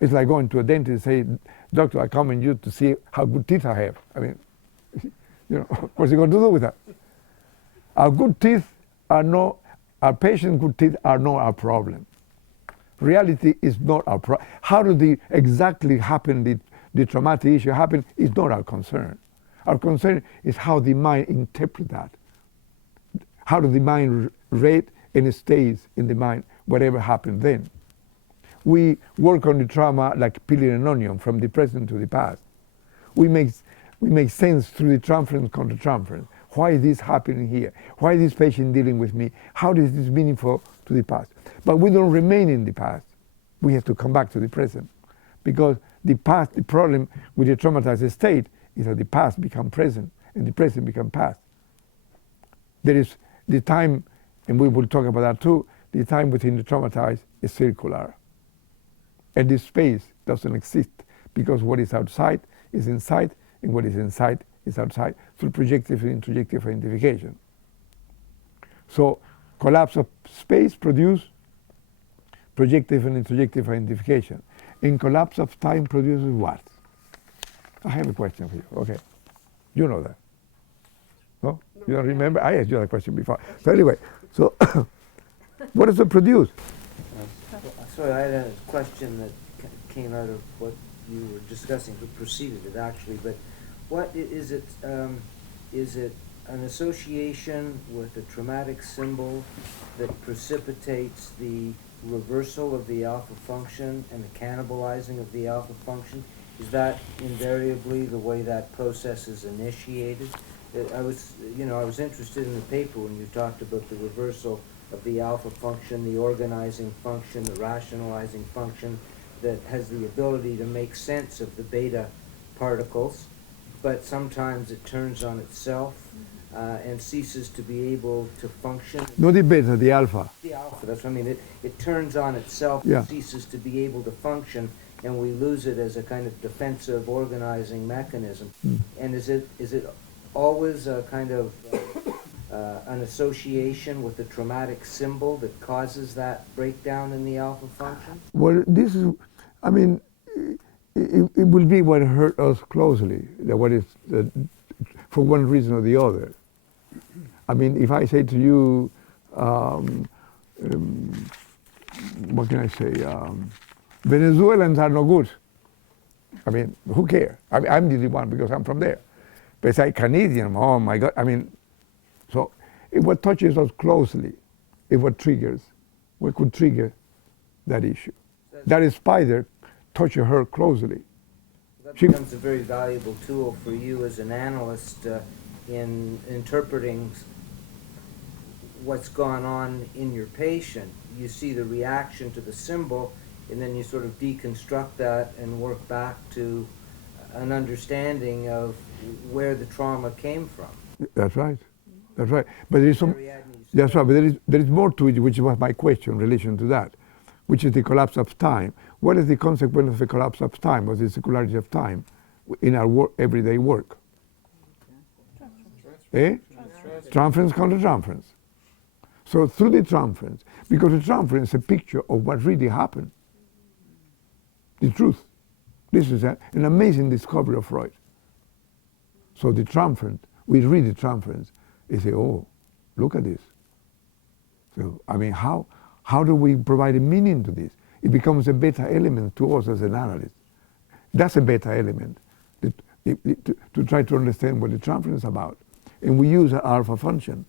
It's like going to a dentist and say, doctor, I come in you to see how good teeth I have. I mean, what's he going to do with that? Our good teeth are no, our patient's good teeth are not our problem. Reality is not our problem. How did the exactly happen, the traumatic issue happen, is not our concern. Our concern is how the mind interprets that. How does the mind rate and it stays in the mind whatever happened then. We work on the trauma like peeling an onion from the present to the past. We make sense through the transference, counter-transference. Why is this happening here? Why is this patient dealing with me? How is this meaningful to the past? But we don't remain in the past. We have to come back to the present. Because the past, the problem with the traumatized state is that the past becomes present and the present becomes past. There is the time, and we will talk about that too, the time within the traumatized is circular. And this space doesn't exist because what is outside is inside, and what is inside is outside through projective and introjective identification. So collapse of space produces projective and introjective identification. And collapse of time produces what? I have a question for you. Okay. You know that. No? You don't remember? I asked you that question before. So anyway, so what does it produce? Sorry, I had a question that came out of what you were discussing, who preceded it actually, but what is it? Is it an association with a traumatic symbol that precipitates the reversal of the alpha function and the cannibalizing of the alpha function? Is that invariably the way that process is initiated? I was interested in the paper when you talked about the reversal of the alpha function, the organizing function, the rationalizing function that has the ability to make sense of the beta particles, but sometimes it turns on itself and ceases to be able to function. Not the beta, the alpha. The alpha, that's what I mean. It turns on itself, Yeah. and ceases to be able to function, and we lose it as a kind of defensive organizing mechanism. And is it always a kind of an association with the traumatic symbol that causes that breakdown in the alpha function? Well, this is, I mean, it will be what hurt us closely, what is, for one reason or the other. I mean, if I say to you, what can I say? Venezuelans are no good. I mean, who cares? I mean, I'm the one because I'm from there. But it's like Canadian, oh my God. I mean, so if what touches us closely, if what triggers, what could trigger that issue. That spider touches her closely. That becomes a very valuable tool for you as an analyst in interpreting what's gone on in your patient. You see the reaction to the symbol, and then you sort of deconstruct that and work back to an understanding of where the trauma came from. That's right. That's right. But there is some. That's right. But there is more to it, which was my question in relation to that, which is the collapse of time. What is the consequence of the collapse of time, or the circularity of time, in our everyday work? Transference, counter-transference. So through the transference, because the transference is a picture of what really happened, the truth. This is an amazing discovery of Freud. So the transference, we read the transference, and say, oh, look at this. So, I mean, how do we provide a meaning to this? It becomes a beta element to us as an analyst. That's a beta element to try to understand what the transference is about. And we use an alpha function.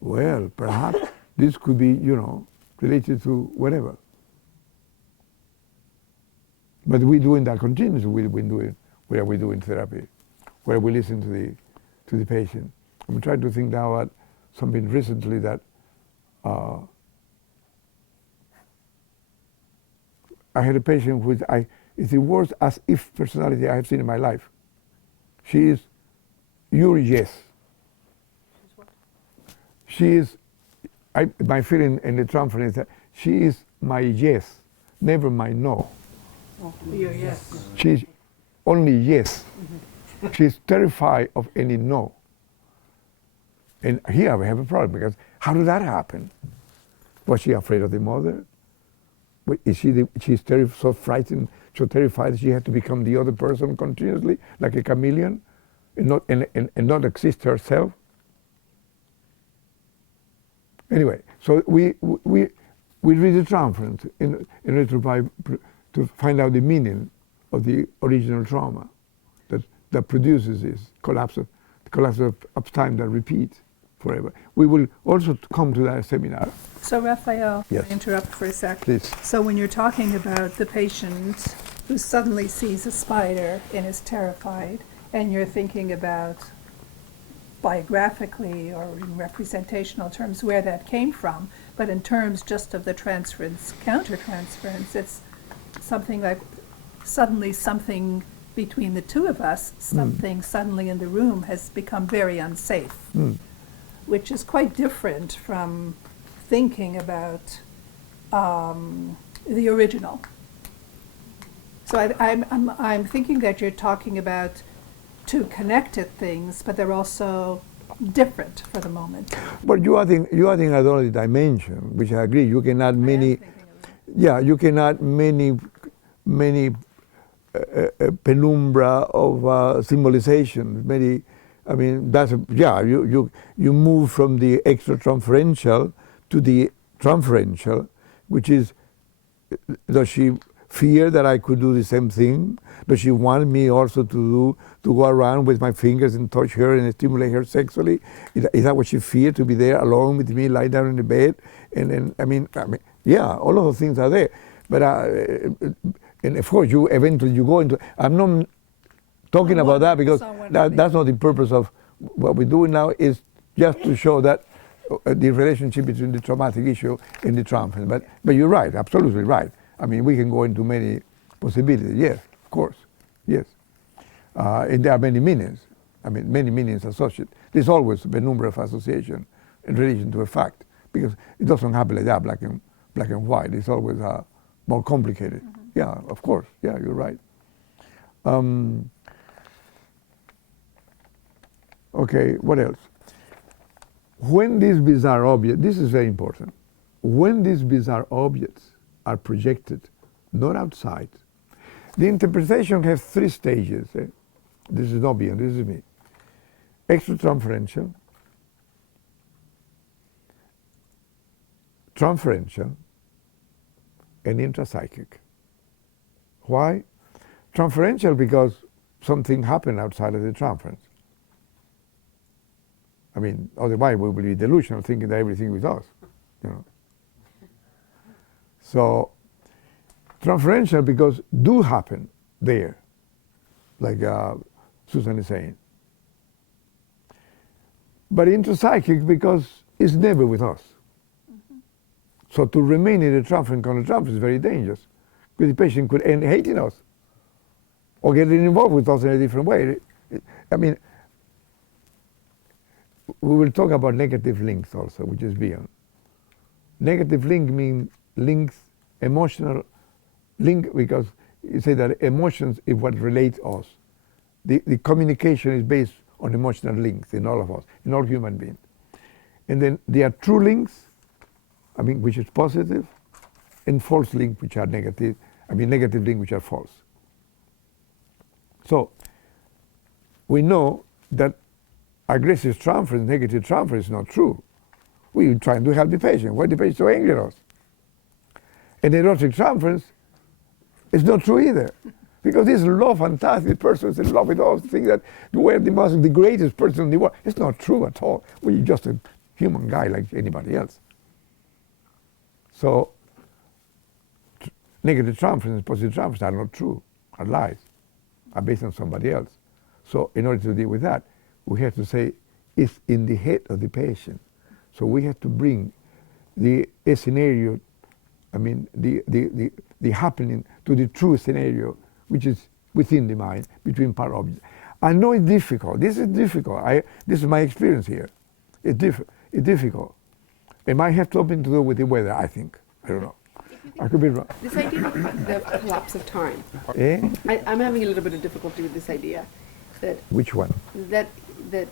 Well, perhaps this could be, related to whatever. But we're doing that continuously. We've been doing where we do in therapy, where we listen to the patient. I'm trying to think now about something recently that I had a patient who is the worst as if personality I have seen in my life. She is your yes. She is, my feeling in the transfer is that she is my yes, never my no. Yes. She's only yes. She's terrified of any no. And here we have a problem because how did that happen? Was she afraid of the mother? She's so frightened, so terrified she had to become the other person continuously, like a chameleon, and not exist herself. Anyway, so we read the transference in order to find out the meaning of the original trauma that produces this collapse of time that repeats forever. We will also come to that seminar. So Raphael, Yes. can I interrupt for a sec? Please. So when you're talking about the patient who suddenly sees a spider and is terrified, and you're thinking about biographically or in representational terms where that came from, but in terms just of the transference, countertransference, it's something like suddenly something between the two of us, something suddenly in the room has become very unsafe, which is quite different from thinking about the original. So I'm thinking that you're talking about two connected things, but they're also different for the moment. But you adding another dimension, which I agree. You can add many. Yeah, you can add many penumbra of symbolization. Many. I mean, you move from the extra-transferential to the transferential, which is, does she fear that I could do the same thing? Does she want me also to go around with my fingers and touch her and stimulate her sexually? Is that what she fears, to be there alone with me, lie down in the bed? And then, I mean, yeah, all of those things are there. But, and of course, you eventually go into, I'm not talking about that because that's not the purpose of what we're doing now, is just to show that the relationship between the traumatic issue and the trauma. But you're right, absolutely right. I mean, we can go into many possibilities, yes, of course, yes. And there are many meanings, many meanings associated. There's always a number of association in relation to a fact, because it doesn't happen like that, black and white. It's always more complicated. Mm-hmm. Yeah, of course, yeah, you're right. Okay, what else? When these bizarre objects, this is very important, when these bizarre objects are projected, not outside, the interpretation has three stages. This is not beyond, this is me. Extra-transferential, transferential, and intrapsychic. Why? Transferential because something happened outside of the transference. I mean, otherwise we will be delusional, thinking that everything is us, you know. So, transferential because do happen there, like Susan is saying. But intrapsychic because it's never with us. Mm-hmm. So to remain in the transference kind of transference is very dangerous, because the patient could end hating us or getting involved with us in a different way. I mean, we will talk about negative links also, which is beyond. Negative link means links, emotional link, because you say that emotions is what relates us. The communication is based on emotional links in all of us, in all human beings. And then there are true links, which is positive, and false links, which are negative, negative links, which are false. So, we know that aggressive transference, negative transference is not true. We're trying to help the patient. Why the patient so angry at us? And erotic transference is not true either. Because this love, fantastic person is in love with all things that we're the greatest person in the world. It's not true at all. We're just a human guy like anybody else. So, negative transference and positive transference are not true, are lies, are based on somebody else. So, in order to deal with that, we have to say it's in the head of the patient. So we have to bring the scenario, the happening to the true scenario, which is within the mind, between part objects. I know it's difficult. This is difficult. This is my experience here. It's difficult. It might have something to do with the weather, I think. I don't know. I could be wrong. This idea of the collapse of time. Eh? I'm having a little bit of difficulty with this idea. That Which one? the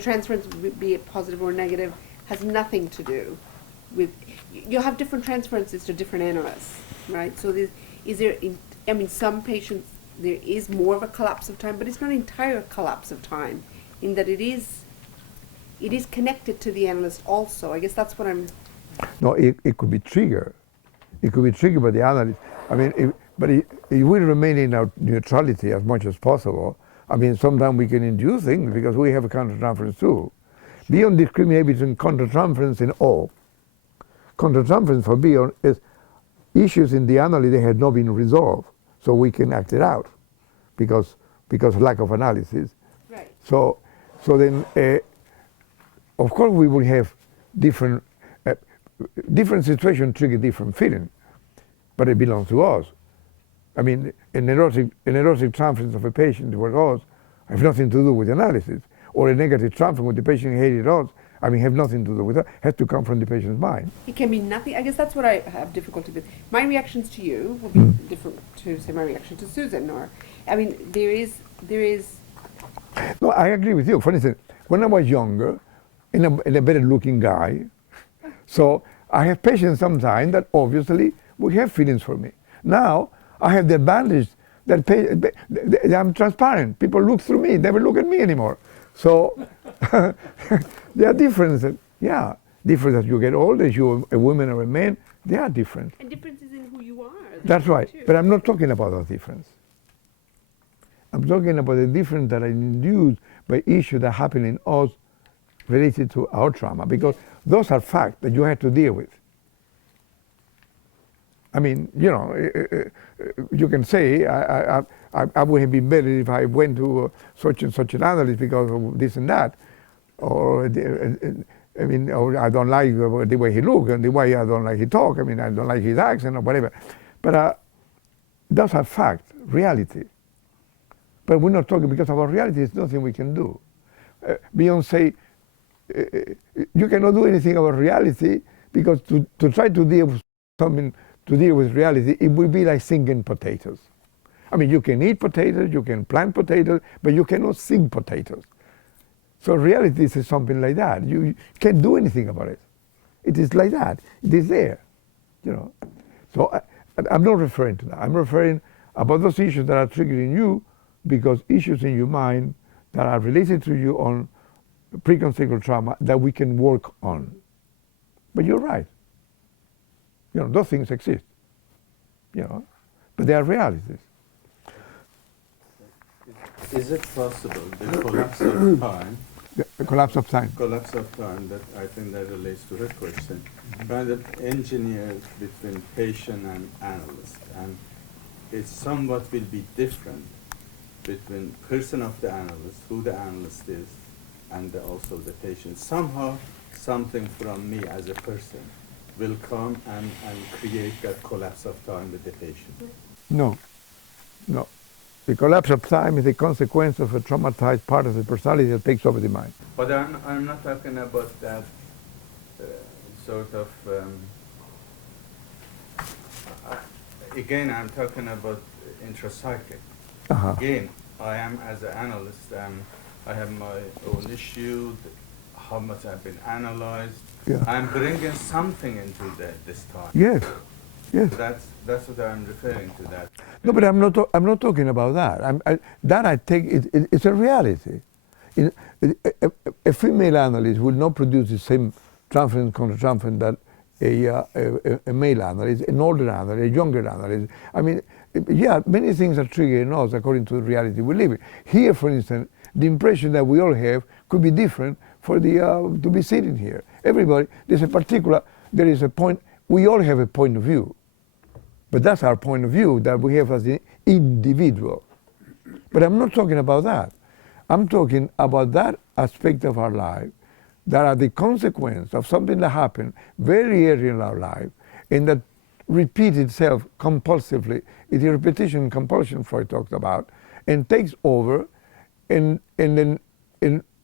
transference, be it positive or negative, has nothing to do you have different transferences to different analysts, right? So is there, I mean, some patients, there is more of a collapse of time, but it's not an entire collapse of time, in that it is connected to the analyst also. I guess that's what I'm. No, it could be triggered. It could be triggered by the analyst. I mean, it will remain in our neutrality as much as possible. I mean, sometimes we can induce things because we have a countertransference too. Beyond discriminate between countertransference and all. Countertransference for Beyond is issues in the analysis that had not been resolved, so we can act it out because of lack of analysis. Right. So then, of course, we will have different situations trigger different feeling, but it belongs to us. I mean, a neurotic transference of a patient toward us have nothing to do with analysis, or a negative transference with the patient hated us. I mean, have nothing to do with that. Has to come from the patient's mind. It can be nothing. I guess that's what I have difficulty with. My reactions to you will be different to, say, my reaction to Susan. Or, I mean, there is. No, I agree with you. For instance, when I was younger, and a better-looking guy, so I have patients sometimes that obviously will have feelings for me. Now I have the advantage that I'm transparent. People look through me; they never look at me anymore. So there are differences. Yeah, different as you get older, as you're a woman or a man. They are different. And differences in who you are. That's right. Too. But I'm not talking about that difference. I'm talking about the difference that are induced by issues that happen in us related to our trauma, because those are facts that you have to deal with. I mean, you know, you can say, I would have been better if I went to such and such an analyst because of this and that. Or, I mean, or I don't like the way he looks and the way I don't like he talk. I mean, I don't like his accent or whatever. But those are facts, reality. But we're not talking, because our reality is nothing we can do. Beyond say, you cannot do anything about reality, because to try to deal with something, to deal with reality, it would be like singing potatoes. I mean, you can eat potatoes, you can plant potatoes, but you cannot sing potatoes. So reality is something like that. You can't do anything about it. It is like that. It is there, you know. So I'm not referring to that. I'm referring about those issues that are triggering you, because issues in your mind that are related to you on pre-conceptual trauma that we can work on. But you're right. You know, those things exist. You know, but they are realities. Is it possible the collapse of time? The collapse of time. Collapse of time, that I think that relates to her question. Kind of engineered between patient and analyst, and it somewhat will be different between person of the analyst, who the analyst is, and also the patient. Somehow, something from me as a person will come and create that collapse of time with the patient. No, no. The collapse of time is the consequence of a traumatized part of the personality that takes over the mind. But I'm not talking about that sort of, again, I'm talking about intrapsychic. Again, I am as an analyst, I have my own issue, how much I've been analyzed. Yeah. I'm bringing something into this time. Yes, yes. That's what I'm referring to. That. No, but I'm not talking about that. I take it's a reality. A female analyst will not produce the same transference, countertransference that a male analyst, an older analyst, a younger analyst. I mean, yeah, many things are triggering us according to the reality we live in. Here, for instance, the impression that we all have could be different for the to be sitting here. Everybody, there is a point. We all have a point of view, but that's our point of view that we have as an individual. But I'm not talking about that. I'm talking about that aspect of our life that are the consequence of something that happened very early in our life, and that repeats itself compulsively. It's the repetition compulsion Freud talked about, and takes over, and then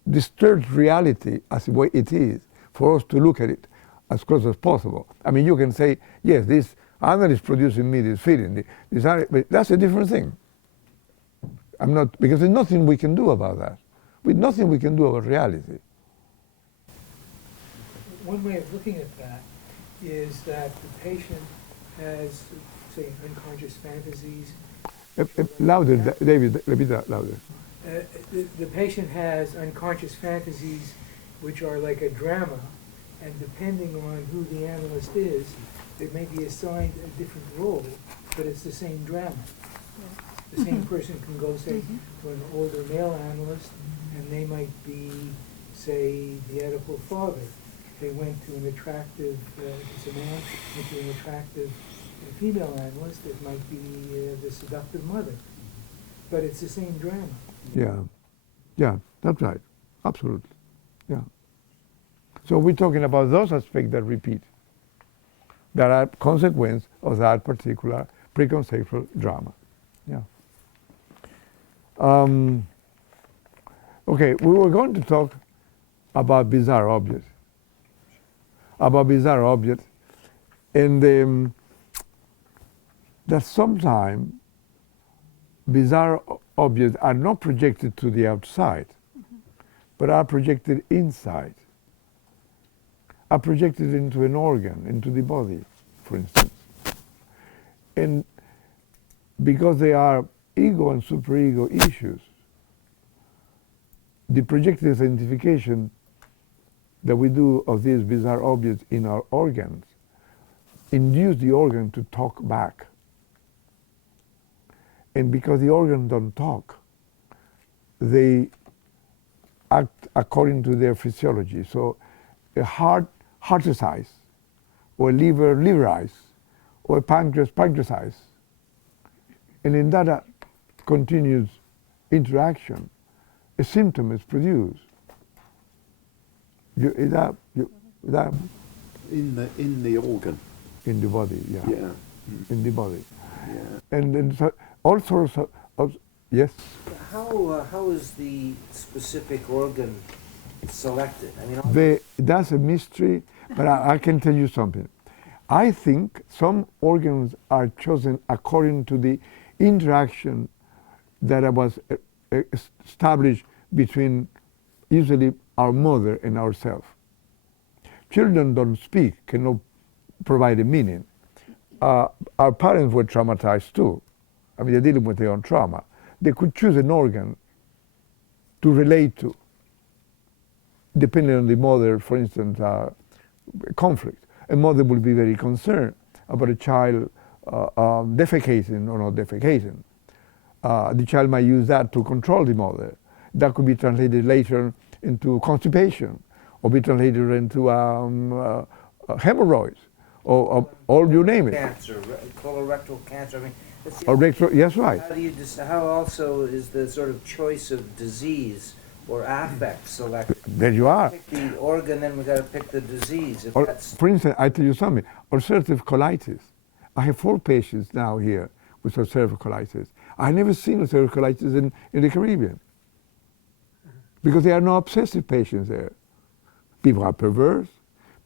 disturbs reality as the way it is, for us to look at it as close as possible. I mean, you can say, yes, this analyst is producing me this feeling, but that's a different thing. I'm not, because there's nothing we can do about that. With nothing we can do about reality. One way of looking at that is that the patient has, say, unconscious fantasies. Louder, David, repeat that louder. The patient has unconscious fantasies which are like a drama, and depending on who the analyst is, they may be assigned a different role, but it's the same drama. The same person can go, say, to an older male analyst, and they might be, say, the Oedipal father. They went to an attractive, it's a man, went to an attractive female analyst, it might be the seductive mother. But it's the same drama. Yeah, that's right. Absolutely. Yeah. So we're talking about those aspects that repeat, that are consequence of that particular preconceptual drama. Yeah. Okay, we were going to talk about bizarre objects. And that sometimes bizarre objects are not projected to the outside, but are projected inside, are projected into an organ, into the body, for instance. And because they are ego and superego issues, the projected identification that we do of these bizarre objects in our organs induce the organ to talk back. And because the organs don't talk, they act according to their physiology. So a heart hearticize, or liver liverize, or pancreas pancreasize. And in that continuous interaction, a symptom is produced. Is that in the organ? In the body, yeah. Yeah. In the body. Yeah. And so all sorts of yes? How is the specific organ selected? I mean, That's a mystery, but I can tell you something. I think some organs are chosen according to the interaction that was established between usually our mother and ourselves. Children don't speak, cannot provide a meaning. Our parents were traumatized too. I mean, they're dealing with their own trauma. They could choose an organ to relate to, depending on the mother, for instance, conflict. A mother will be very concerned about a child defecating or not defecating. The child might use that to control the mother. That could be translated later into constipation, or be translated into hemorrhoids, or you name it. cancer, colorectal cancer. I mean, that's Or rectal, yes, right. how do you how also is the sort of choice of disease or affect selected? There you are. Pick the organ, then we got to pick the disease. If Or, that's for instance, I tell you something. Ulcerative colitis. I have 4 patients now here with ulcerative colitis. I've never seen ulcerative colitis in the Caribbean, because there are no obsessive patients there. People are perverse.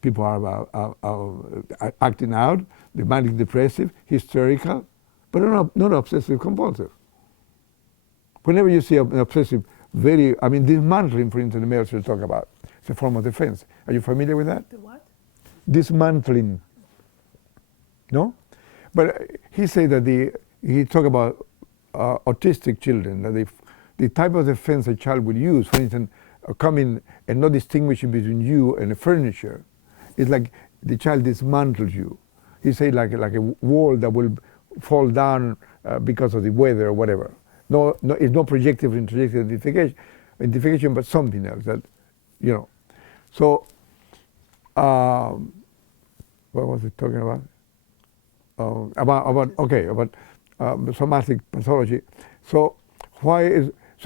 People are acting out. They're manic depressive, hysterical, but not obsessive compulsive. Whenever you see an obsessive, dismantling, for instance, the males will talk about. It's a form of defense. Are you familiar with that? The what? Dismantling. No? But he said that he talked about autistic children, that the type of defense a child will use, for instance, come in and not distinguishing between you and the furniture, it's like the child dismantles you. He said like a wall that will fall down because of the weather or whatever. No, it's not projective or introjective identification, but something else that, you know. So, what was it talking about? About somatic pathology. So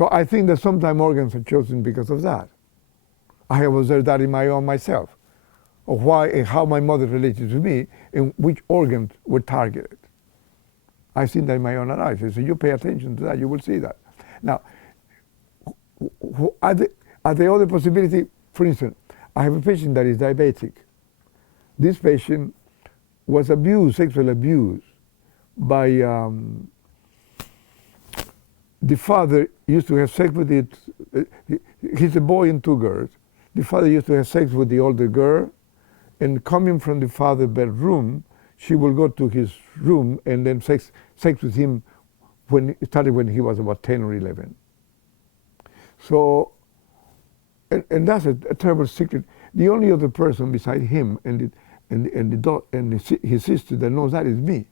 I think that sometimes organs are chosen because of that. I have observed that in my own myself, of why and how my mother related to me and which organs were targeted. I've seen that in my own analysis. So you pay attention to that, you will see that. Now, are the other possibility? For instance, I have a patient that is diabetic. This patient was abused, sexually abused, by the father used to have sex with it. He's a boy and 2 girls. The father used to have sex with the older girl and coming from the father's bedroom, she will go to his room and then sex with him when it started when he was about 10 or 11. So, and that's a terrible secret. The only other person beside him and his sister that knows that is me.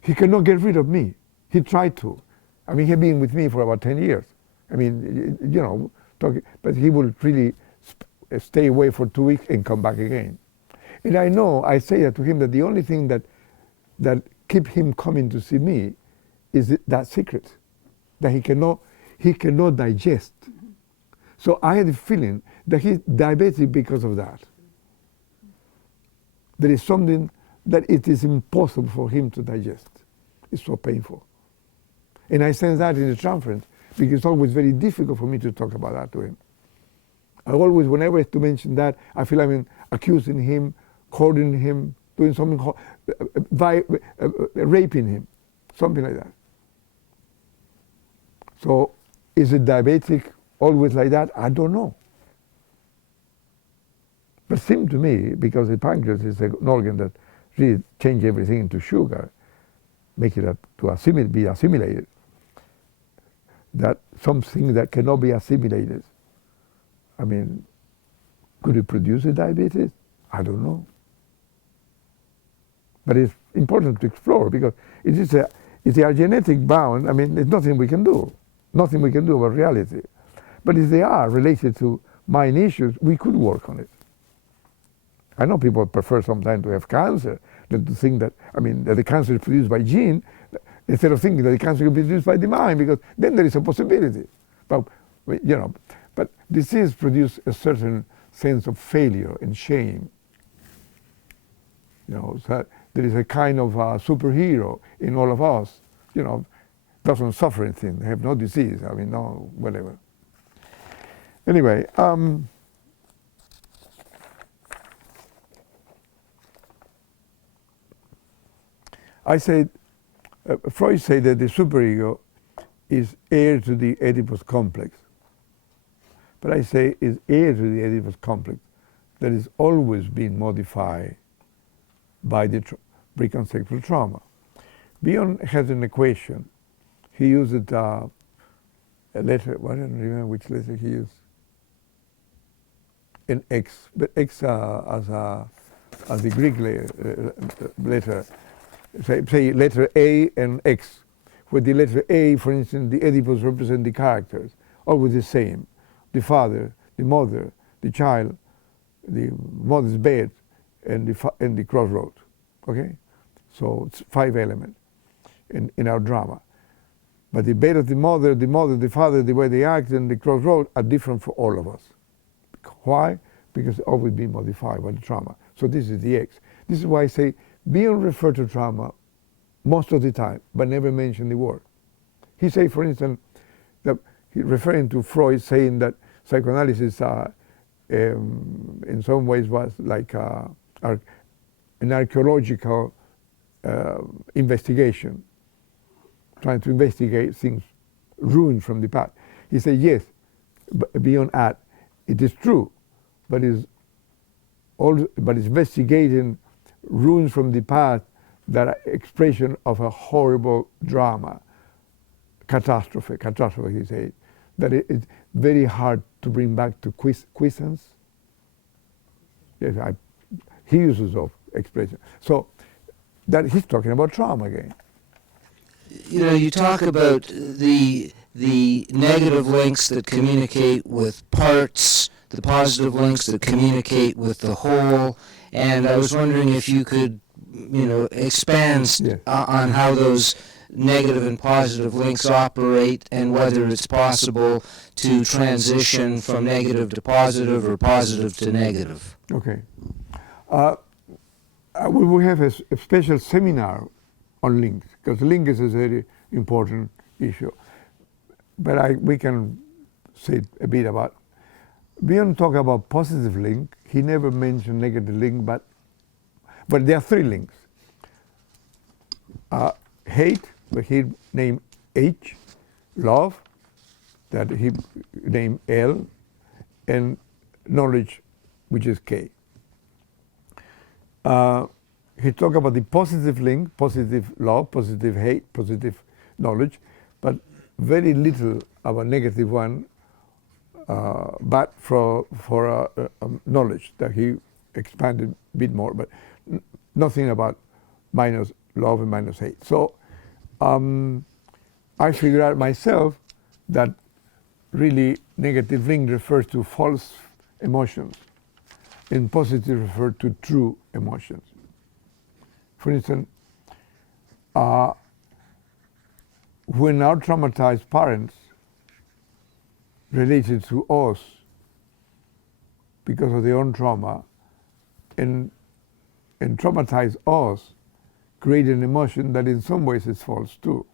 He cannot get rid of me. He tried to. I mean, he'd been with me for about 10 years. I mean, you know, but he will really stay away for 2 weeks and come back again. And I know, I say that to him, that the only thing that keep him coming to see me is that secret, that he cannot digest. So I had the feeling that he's diabetic because of that. There is something that it is impossible for him to digest. It's so painful. And I sense that in the conference, because it's always very difficult for me to talk about that to him. I always, whenever I have to mention that, I feel I'm accusing him, courting him, doing something, raping him, something like that. So, is it diabetic always like that? I don't know. But it seemed to me, because the pancreas is an organ that really changes everything into sugar, make it be assimilated, that something that cannot be assimilated, I mean, could it produce a diabetes? I don't know. But it's important to explore, because if they are genetic bound, I mean, there's nothing we can do. Nothing we can do about reality. But if they are related to mind issues, we could work on it. I know people prefer sometimes to have cancer than to think that, I mean, that the cancer is produced by gene, instead of thinking that the cancer is produced by the mind, because then there is a possibility. But, you know, but disease produces a certain sense of failure and shame. You know, so there is a kind of superhero in all of us, you know, doesn't suffer anything, they have no disease, I mean, no, whatever. Anyway, I said, Freud said that the superego is heir to the Oedipus complex. But I say is heir to the Oedipus complex that is always being modified by the pre-conceptual trauma. Bion has an equation. He used a letter, I don't remember which letter he used. An X, but X as the Greek letter. Say letter A and X. With the letter A, for instance, the Oedipus represent the characters, always the same. The father, the mother, the child, the mother's bed, and the crossroad. Okay? So it's 5 elements in our drama. But the bed of the mother, the father, the way they act, and the crossroad are different for all of us. Why? Because it's always being modified by the trauma. So this is the X. This is why I say, Bion referred to trauma most of the time, but never mentioned the word. He say, for instance, that he referring to Freud saying that psychoanalysis in some ways was like an archaeological investigation, trying to investigate things ruined from the past. He said, yes, beyond that, it is true, but it's investigating ruins from the past that are expression of a horrible drama, catastrophe, he said, that it's very hard to bring back to quiescence. Yes, he uses of expression. So that he's talking about trauma again. You know, you talk about the negative links that communicate with parts, the positive links that communicate with the whole, and I was wondering if you could, you know, expand on how those negative and positive links operate, and whether it's possible to transition from negative to positive or positive to negative. Okay. We will have a special seminar on links, because link is a very important issue. But we can say a bit about. Beyond talk about positive link, he never mentioned negative link, but there are 3 links. Hate, but he named H, love, that he named L, and knowledge, which is K. he talked about the positive link, positive love, positive hate, positive knowledge, but very little about negative one, but for knowledge that he expanded a bit more, but nothing about minus love and minus hate. So I figured out myself that really negative link refers to false emotions and positive refer to true emotions. For instance, when our traumatized parents related to us because of their own trauma and traumatize us, create an emotion that in some ways is false too.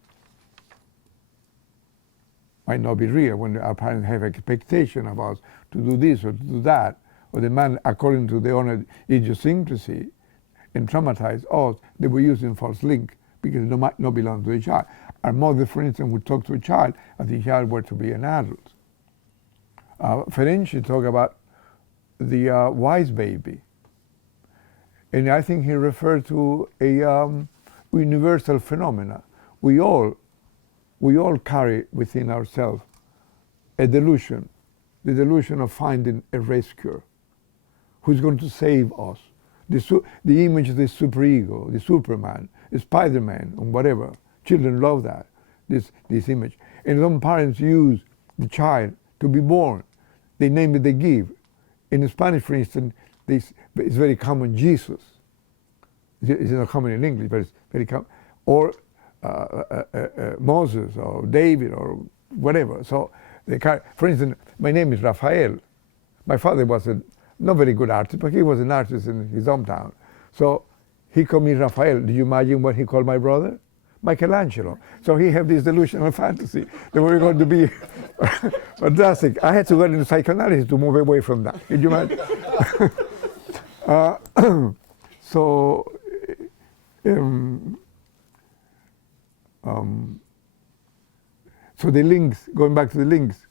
Might not be real when our parents have expectation of us to do this or to do that, or demand according to their own idiosyncrasy, and traumatize us, they were using false link because they might not belong to a child. Our mother, for instance, would talk to a child as the child were to be an adult. Ferenczi talked about the wise baby. And I think he referred to a universal phenomena. We all carry within ourselves a delusion, the delusion of finding a rescuer who's going to save us. The image of the superego, the Superman, the Spider-Man, or whatever. Children love that, this image. And some parents use the child to be born. They name it, they give. In Spanish, for instance, it's very common, Jesus. It's not common in English, but it's very common. Or Moses, or David, or whatever. So, for instance, my name is Rafael. My father was not very good artist, but he was an artist in his hometown. So he called me Rafael. Do you imagine what he called my brother? Michelangelo. So he had this delusional fantasy that we were going to be fantastic. I had to go into psychoanalysis to move away from that. Could you imagine? So the links, going back to the links,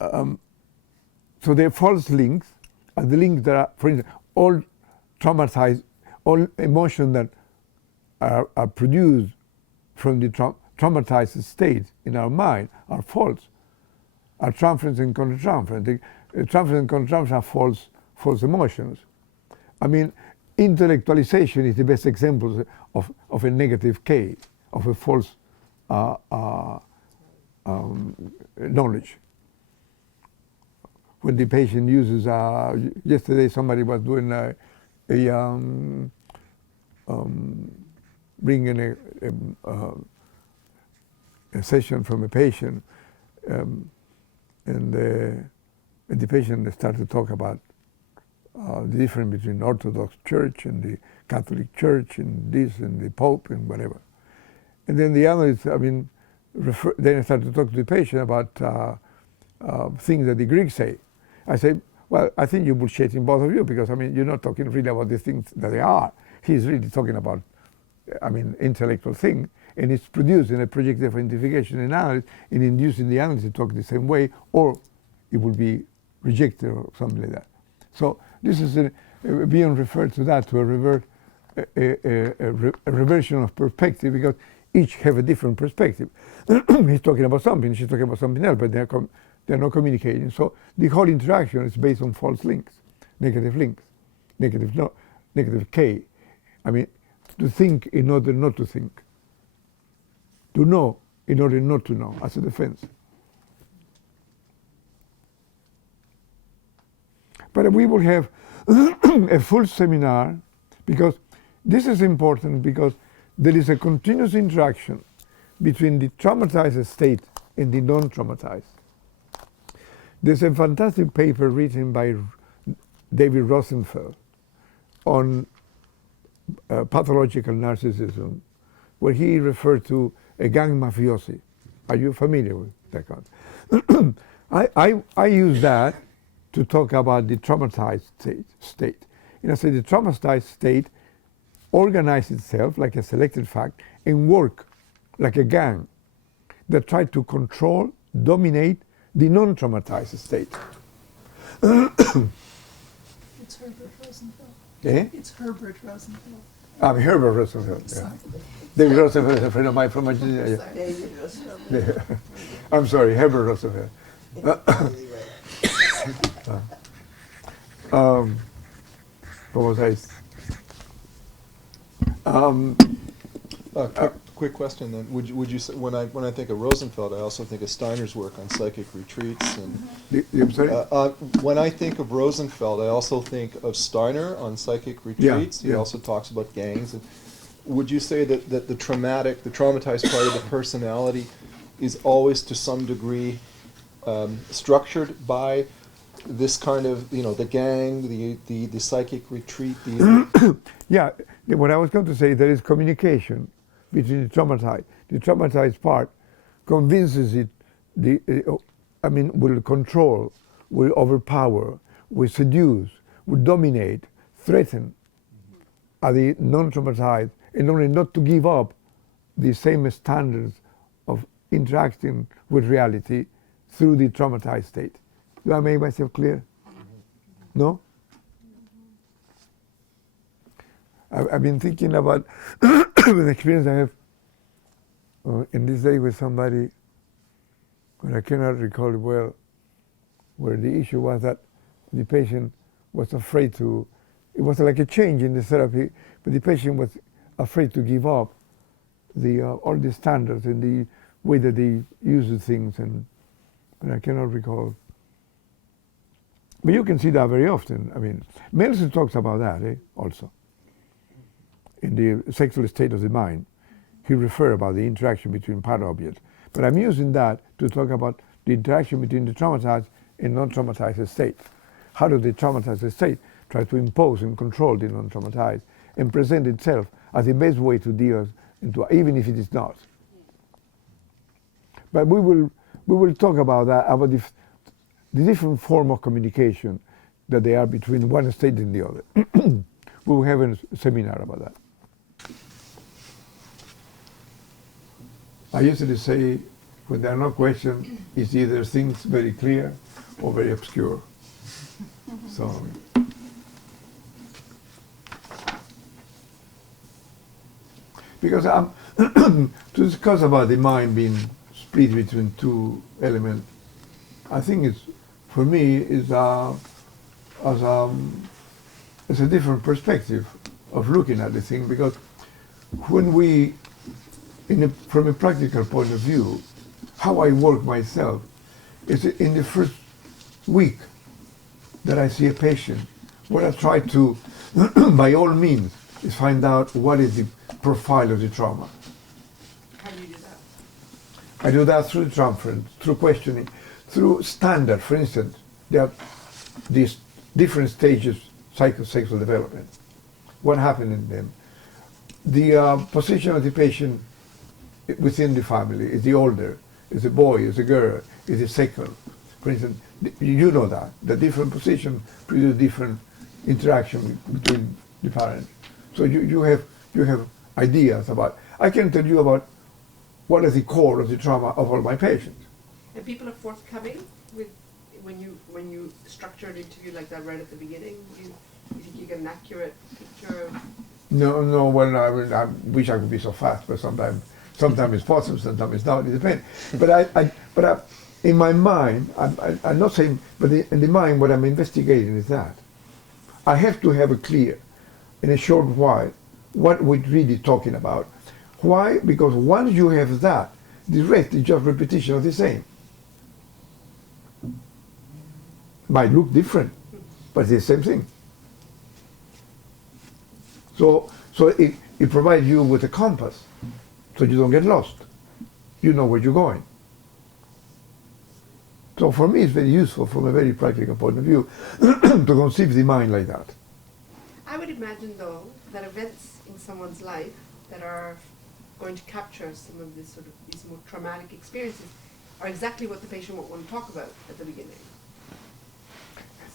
so they're false links, are the links that are, for instance, all traumatized, all emotions that are produced from the traumatized state in our mind are false, are transference and countertransference. The transference and countertransference are false emotions. I mean, intellectualization is the best example of a negative case, of a false knowledge. When the patient uses, yesterday somebody was doing bringing a session from a patient, and the patient started to talk about the difference between Orthodox Church and the Catholic Church and this and the Pope and whatever. And then the analyst, then I started to talk to the patient about things that the Greeks say. I say, well, I think you're bullshitting both of you because, you're not talking really about the things that they are. He's really talking about, intellectual thing, and it's producing a projective identification analysis and inducing the analyst to talk the same way, or it will be rejected or something like that. So this is being referred to that, to a reversion of perspective, because each have a different perspective. He's talking about something, she's talking about something else, but they're not communicating. So the whole interaction is based on false links, negative K. To think in order not to think. To know in order not to know, as a defense. But we will have a full seminar, because this is important, because there is a continuous interaction between the traumatized state and the non-traumatized. There's a fantastic paper written by David Rosenfeld on pathological narcissism, where he referred to a gang mafiosi. Are you familiar with that concept? I use that to talk about the traumatized state. I say the traumatized state organizes itself like a selected fact and work like a gang that try to control, dominate the non-traumatized state. It's Herbert Rosenfeld. Eh? It's Herbert Rosenfeld. I'm Herbert Roosevelt. Yeah. David Roosevelt is a friend of mine from Argentina. Yeah. Yeah. I'm sorry, Herbert Roosevelt. What was I? Quick question then. Would you say, when I think of Rosenfeld, I also think of Steiner's work on psychic retreats and. I'm sorry? When I think of Rosenfeld, I also think of Steiner on psychic retreats. He yeah. also talks about gangs. And would you say that the traumatized part of the personality is always to some degree structured by this kind of, the gang, the psychic retreat? Yeah, what I was going to say, there is communication between the traumatized. The traumatized part convinces it, will control, will overpower, will seduce, will dominate, threaten the non-traumatized, in order not to give up the same standards of interacting with reality through the traumatized state. Do I make myself clear? No? I've been thinking about the experience I have in this day with somebody, but I cannot recall it well, where the issue was that the patient was afraid to, it was like a change in the therapy, but the patient was afraid to give up all the standards and the way that they use things, and I cannot recall. But you can see that very often. I mean, Melson talks about that also. In the sexual state of the mind, he refers about the interaction between part objects. But I'm using that to talk about the interaction between the traumatized and non-traumatized state. How does the traumatized state try to impose and control the non-traumatized and present itself as the best way to deal into, even if it is not. But we will talk about that, about the different form of communication that they are between one state and the other. We will have a seminar about that. I usually say, when there are no questions, it's either things very clear or very obscure. So, because to discuss about the mind being split between two elements, I think it's, for me, is it's a different perspective of looking at the thing, because when we, from a practical point of view, how I work myself is in the first week that I see a patient, what I try to, by all means, is find out what is the profile of the trauma. How do you do that? I do that through transference, through questioning, through standard. For instance, there are these different stages psychosexual development. What happened in them? The position of the patient within the family. Is the older? Is a boy? Is a girl? Is a second? For instance, you know that the different position produce different interaction between the parents. So you have ideas about. I can tell you about what is the core of the trauma of all my patients. And people are forthcoming with when you structure an interview like that right at the beginning. You think you get an accurate picture of? No. Well, I wish I could be so fast, but sometimes it's possible, sometimes it's not. It depends. But in my mind, I'm not saying, but in the mind, what I'm investigating is that I have to have a clear, in a short while, what we're really talking about. Why? Because once you have that, the rest is just repetition of the same. Might look different, but it's the same thing. So it provides you with a compass, so you don't get lost. You know where you're going. So for me, it's very useful from a very practical point of view to conceive the mind like that. I would imagine, though, that events in someone's life that are going to capture some of these more traumatic experiences are exactly what the patient won't want to talk about at the beginning.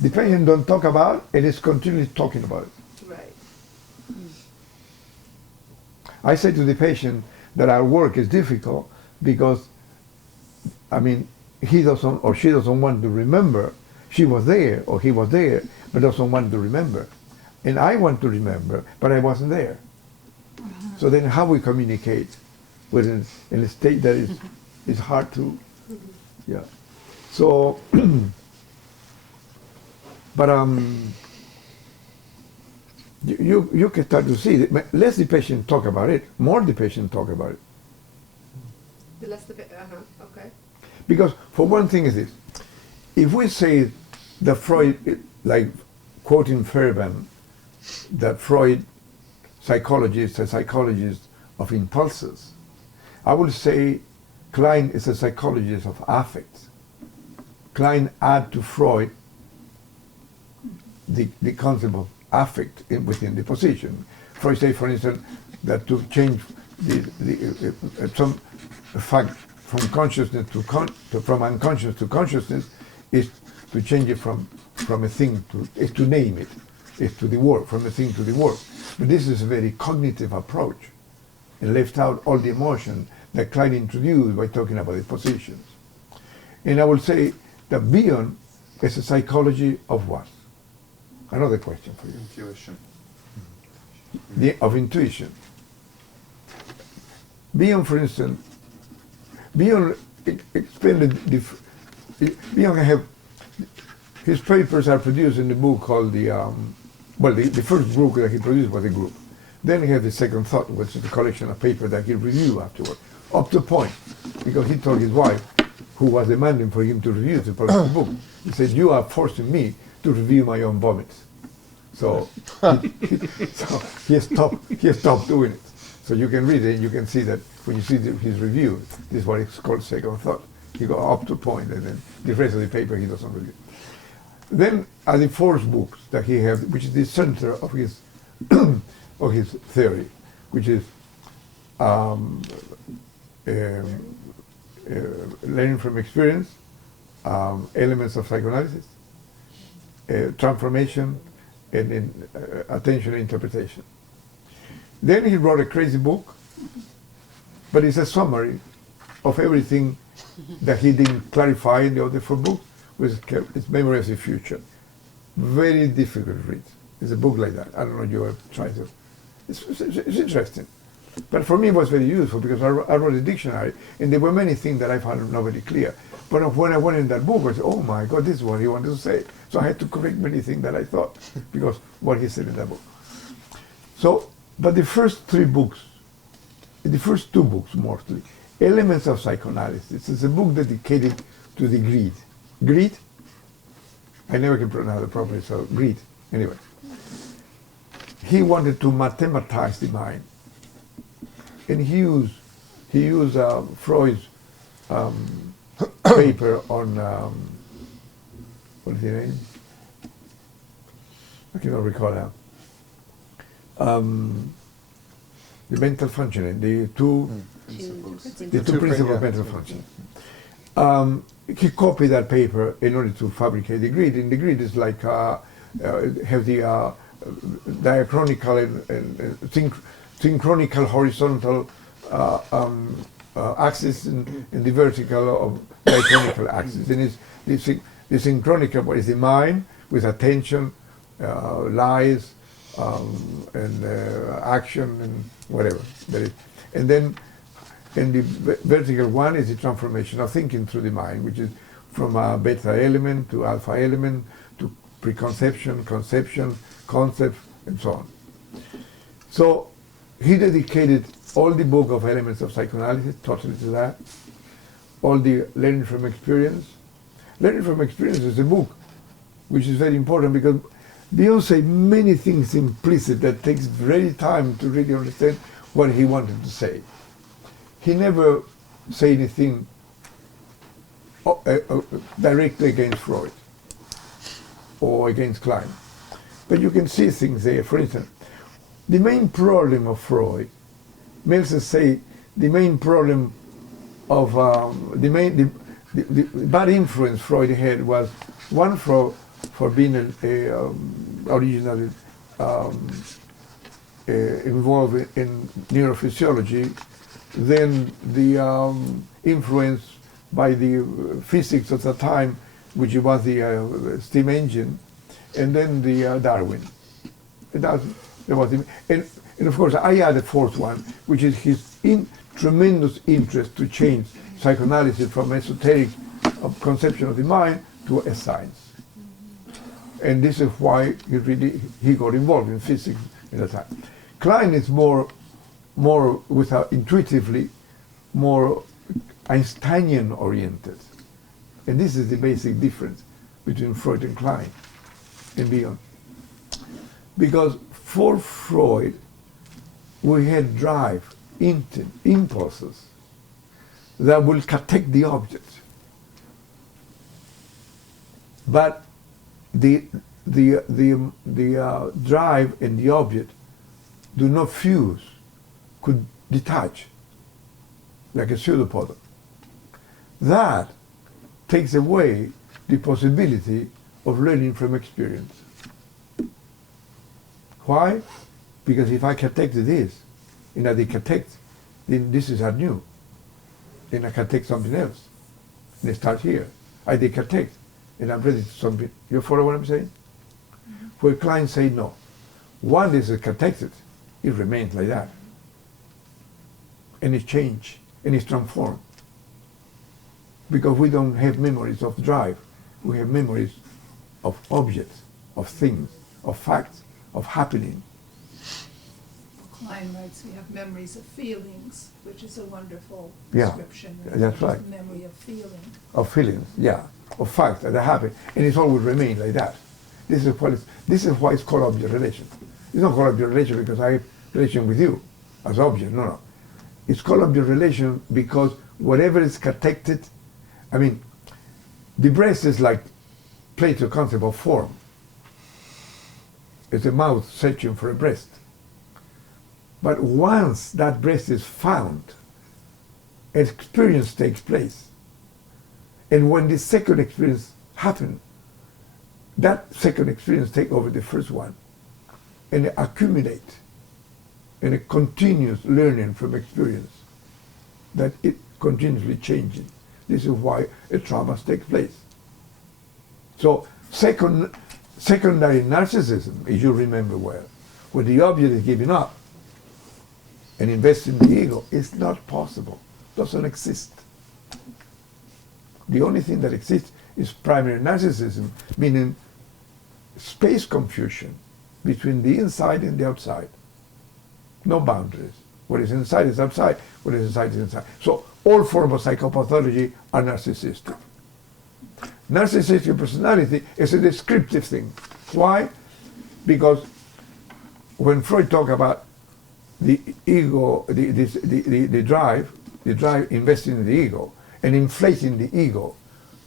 The patient don't talk about it, is continually talking about it. Right. I say to the patient that our work is difficult because, he doesn't or she doesn't want to remember she was there or he was there, but doesn't want to remember. And I want to remember, but I wasn't there. So then how we communicate in a state that is hard to, yeah. So, but you can start to see that less the patient talk about it, more the patient talk about it. The less the, okay. Because for one thing is this, if we say that Freud, like quoting Fairbairn, that Freud psychologist, a psychologist of impulses, I would say Klein is a psychologist of affects. Klein add to Freud the concept of affect within the position. Freud say, for instance, that to change some fact from consciousness from unconscious to consciousness is to change it from a thing is to name it, is to the word, from a thing to the word. But this is a very cognitive approach and left out all the emotion that Klein introduced by talking about the positions. And I would say that Bion is a psychology of what? Another question for you. Intuition. Of intuition. Bion, for instance, Bion explained Bion have his papers are produced in the book called the first book that he produced was a group. Then he had the second thought, which is a collection of papers that he reviewed afterward, up to a point, because he told his wife, who was demanding for him to review the book, he said, "You are forcing me to review my own vomits." So he stopped doing it. So you can read it and you can see that when you see his review, this is what it's called second thought. He got up to a point and then the rest of the paper he doesn't review. Then are the fourth books that he has, which is the center of his of his theory, which is learning from experience, elements of psychoanalysis, transformation, and attention and interpretation. Then he wrote a crazy book, but it's a summary of everything that he didn't clarify in the other four books, which is Memory of the Future. Very difficult to read. It's a book like that. I don't know if you have tried to. It's interesting. But for me it was very useful because I wrote a dictionary and there were many things that I found not very clear. But when I went in that book, I said, oh my God, this is what he wanted to say. So I had to correct many things that I thought because what he said in that book. So, but the first three books, the first two books mostly, Elements of Psychoanalysis, is a book dedicated to the greed. Greed? I never can pronounce it properly, so greed. Anyway. He wanted to mathematize the mind. And he used Freud's paper on, what is the name? I cannot recall now. The mental functioning, the two principles of mental functioning. He copied that paper in order to fabricate the grid. And the grid is like, have the diachronical and synchronical horizontal axis and the vertical of diachronical axis. And the synchronical is the mind with attention, lies, and action and whatever. And then the vertical one is the transformation of thinking through the mind, which is from a beta element to alpha element to preconception, conception, concept, and so on. So he dedicated all the book of Elements of Psychoanalysis totally to that, all the Learning from Experience. Learning from Experience is a book which is very important because Bion say many things implicit that takes very time to really understand what he wanted to say. He never say anything directly against Freud or against Klein. But you can see things there. For instance, the main problem of Freud, Meltzer say the main problem of the bad influence Freud had was one for being originally involved in neurophysiology, then the influence by the physics of the time which was the steam engine, and then the Darwin. There was and of course I added a fourth one, which is his tremendous interest to change psychoanalysis from esoteric conception of the mind to a science. And this is why he got involved in physics in that time. Klein is more intuitively, more Einsteinian oriented. And this is the basic difference between Freud and Klein and beyond. Because for Freud, we had drive, intent, impulses that will protect the object. But the drive and the object do not fuse, could detach, like a pseudopod. That takes away the possibility of learning from experience. Why? Because if I detect this, and I detect, then this is new. Then I can take something else. And I start here. I detect, and I'm ready to something. You follow what I'm saying? Mm-hmm. Where clients say no. One is detected, it remains like that. And it's changed, and it's transformed. Because we don't have memories of drive. We have memories of objects, of things, of facts, of happening. Klein writes, we have memories of feelings, which is a wonderful Yeah, description. that's right. Memory of feeling. Of feelings, yeah, of facts that happen, and it's always remain like that. This is why it's called object relation. It's not called object relation because I have relation with you as object. No. It's called object relation because whatever is protected, I mean, the breast is like Plato's concept of form. It's a mouth searching for a breast. But once that breast is found, an experience takes place. And when the second experience happens, that second experience takes over the first one and it accumulates and it continues learning from experience that it continuously changes. This is why a trauma takes place. So secondary narcissism, as you remember well, when the object is given up and invests in the ego, is not possible, doesn't exist. The only thing that exists is primary narcissism, meaning space confusion between the inside and the outside. No boundaries. What is inside is outside, what is inside is inside. So all forms of psychopathology are narcissistic. Narcissistic personality is a descriptive thing. Why? Because when Freud talked about the ego, the drive investing in the ego and inflating the ego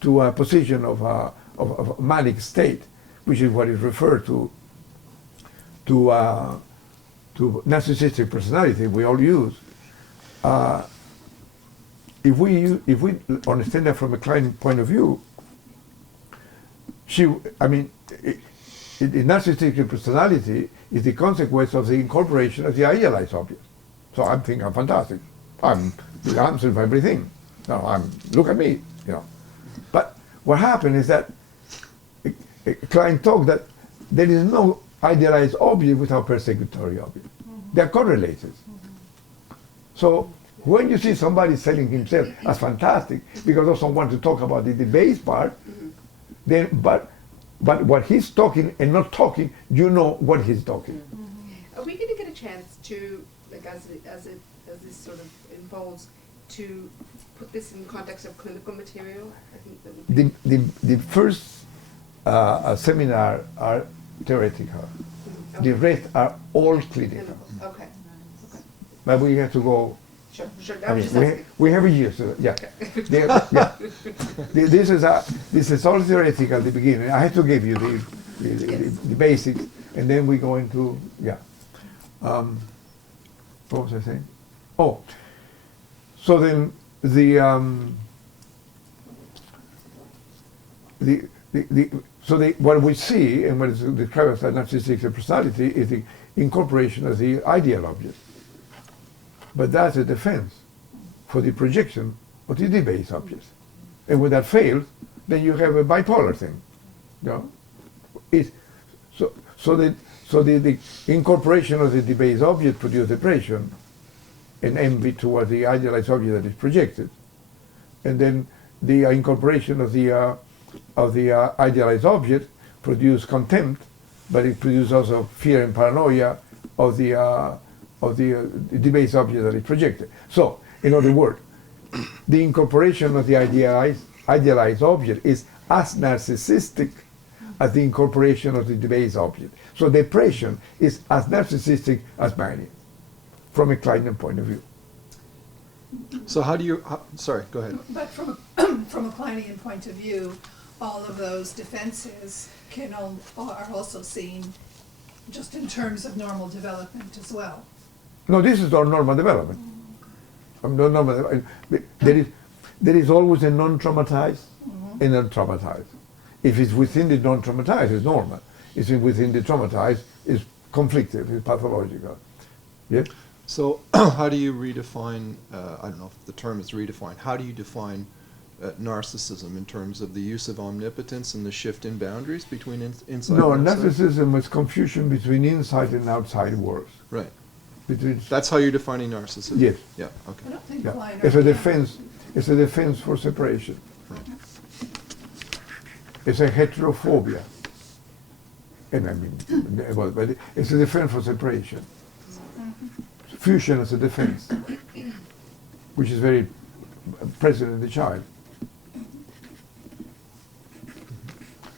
to a position of a manic state, which is what is referred to narcissistic personality we all use. If we understand that from a client point of view, the narcissistic personality is the consequence of the incorporation of the idealized object. So I'm thinking I'm fantastic. I'm the answer for everything. No, look at me, But what happened is that a client talked that there is no idealized object without persecutory object. Mm-hmm. They're correlated. Mm-hmm. So when you see somebody selling himself as fantastic because doesn't want to talk about the base part, mm-hmm. then but what he's talking and not talking, you know what he's talking. Mm-hmm. Are we going to get a chance to, like, as this sort of unfolds, to put this in context of clinical material? I think that would be the first seminar are theoretical. Mm-hmm. Okay. The rest are all clinical. Okay. But we have to go. Sure. We have a year, so yeah. Okay. This is all theoretical at the beginning. I have to give you the basics, and then we go into what was I saying? Oh, so then what we see and what is described as narcissistic personality is the incorporation of the ideal object. But that's a defense for the projection of the base object. And when that fails, then you have a bipolar thing. You know? It's, so the incorporation of the debased object produces depression and envy towards the idealized object that is projected, and then the incorporation of the idealized object produces contempt, but it produces also fear and paranoia of the debased object that is projected. So, in other words, the incorporation of the idealized object is as narcissistic as the incorporation of the debased object. So depression is as narcissistic as mania, from a Kleinian point of view. So how do you, sorry, go ahead. But from from a Kleinian point of view, all of those defenses are also seen just in terms of normal development as well. No, this is our normal development. There is always a non-traumatized and non-traumatized. If it's within the non-traumatized, it's normal. If it's within the traumatized, it's conflictive, it's pathological. Yeah? So how do you redefine, I don't know if the term is redefined, how do you define narcissism in terms of the use of omnipotence and the shift in boundaries between inside No, and outside? narcissism is confusion between inside and outside worlds. Right. Between, That's how you're defining narcissism? Yes. Yeah, okay. I don't think yeah. Kleiner. It's a defense. It's a defense for separation. Right. It's a heterophobia. And I mean, but it's a defense for separation. Fusion is a defense, which is very present in the child.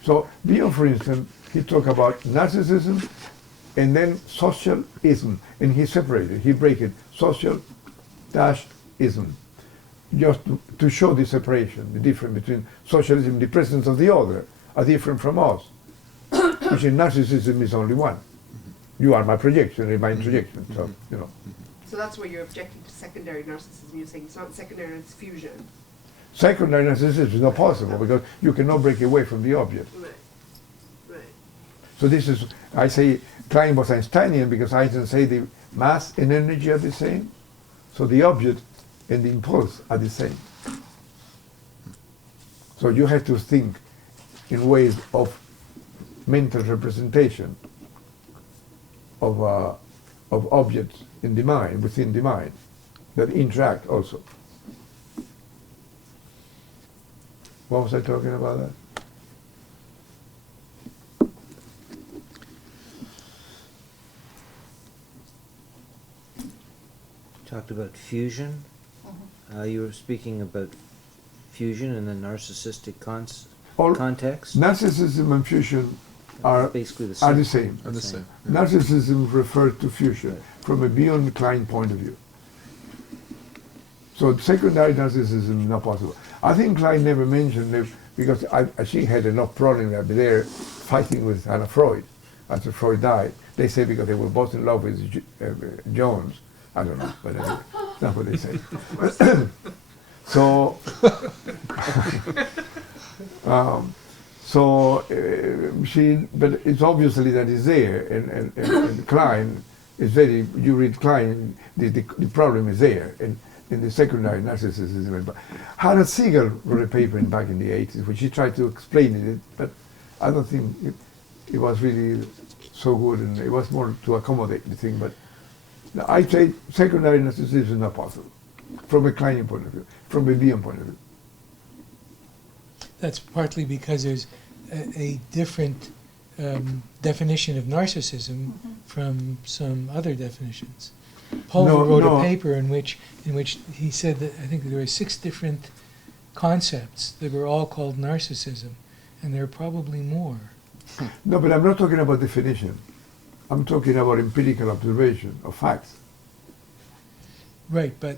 So Bion, for instance, he talked about narcissism and then socialism, and he separated, he break it, social-ism, just to show the separation, the difference between socialism, the presence of the other, are different from us, which in narcissism is only one. You are my projection and my introjection, so, you know. So that's where you're objecting to secondary narcissism. You're saying it's not secondary, it's fusion. Secondary narcissism is not possible because you cannot break away from the object. Right. Right. So this is, I say, Klein was Einsteinian because Einstein say the mass and energy are the same, so the object and the impulse are the same. So you have to think in ways of mental representation of objects in the mind, within the mind, that interact also. What was I talking about that? Talked about fusion. You were speaking about fusion in the narcissistic All context. narcissism and fusion are Basically the are same. the same. Are the same. Narcissism refers to fusion from a beyond Klein point of view. So secondary narcissism is not possible. I think Klein never mentioned it because she had enough problem that there fighting with Anna Freud after Freud died. They say because they were both in love with Jones. I don't know, but anyway, that's what they say. So, but it's obviously that is there, and Klein is very. You read Klein, the problem is there, and the secondary narcissism is very bad. Harald Siegel wrote a paper back in the 80s, which he tried to explain it, but I don't think it was really so good, and it was more to accommodate the thing. But I say secondary narcissism is not possible, from a Kleinian point of view, from a Bion point of view. That's partly because there's a different definition of narcissism from some other definitions. Pulver wrote a paper in which he said that I think there were 6 different concepts that were all called narcissism, and there are probably more. No, but I'm not talking about definition. I'm talking about empirical observation of facts. Right, but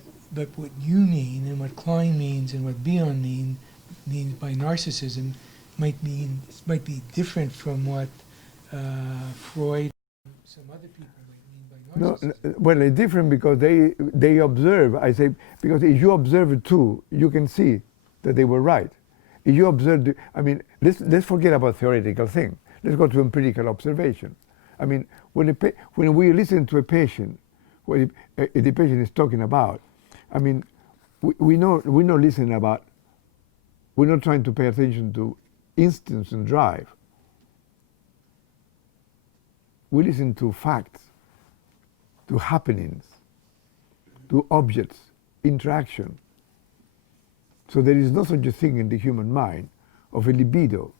what you mean and what Klein means and what Bion means by narcissism might be different from what Freud and some other people might mean by narcissism. No, well, it's different because they observe. I say because if you observe it too, you can see that they were right. If you observe, let's forget about theoretical thing. Let's go to empirical observation. I mean, when we listen to a patient, what the patient is talking about, I mean, we know listen about we're not trying to pay attention to instincts and drive. We listen to facts, to happenings, to objects, interaction. So there is no such a thing in the human mind of a libido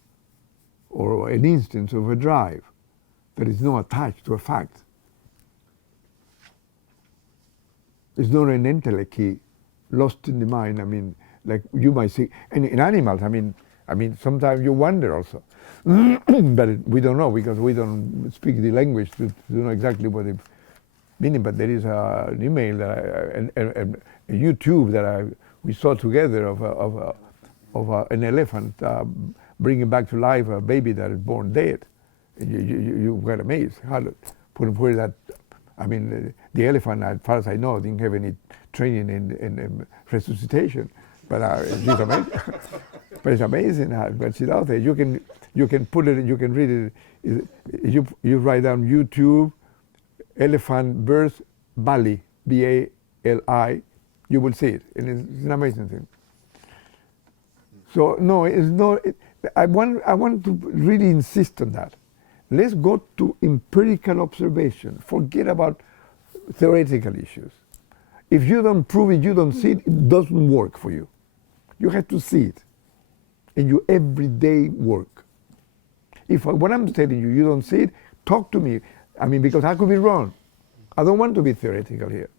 or an instance of a drive that is not attached to a fact. It's not an intellect key lost in the mind. I mean, like you might see, and in animals, I mean, sometimes you wonder also, but we don't know because we don't speak the language to know exactly what it meaning. But there is an email that a YouTube that we saw together of an elephant bringing back to life a baby that is born dead. You were amazed how to put that. I mean, the elephant, as far as I know, didn't have any training in resuscitation, but it's amazing. But it's amazing how, but it's out there. You can put it, you can read it. You write down YouTube, elephant birth Bali, Bali, you will see it, and it's an amazing thing. So no, it's not. I want to really insist on that. Let's go to empirical observation. Forget about theoretical issues. If you don't prove it, you don't see it, it doesn't work for you. You have to see it in your everyday work. If what I'm telling you, you don't see it, talk to me. I mean, because I could be wrong. I don't want to be theoretical here.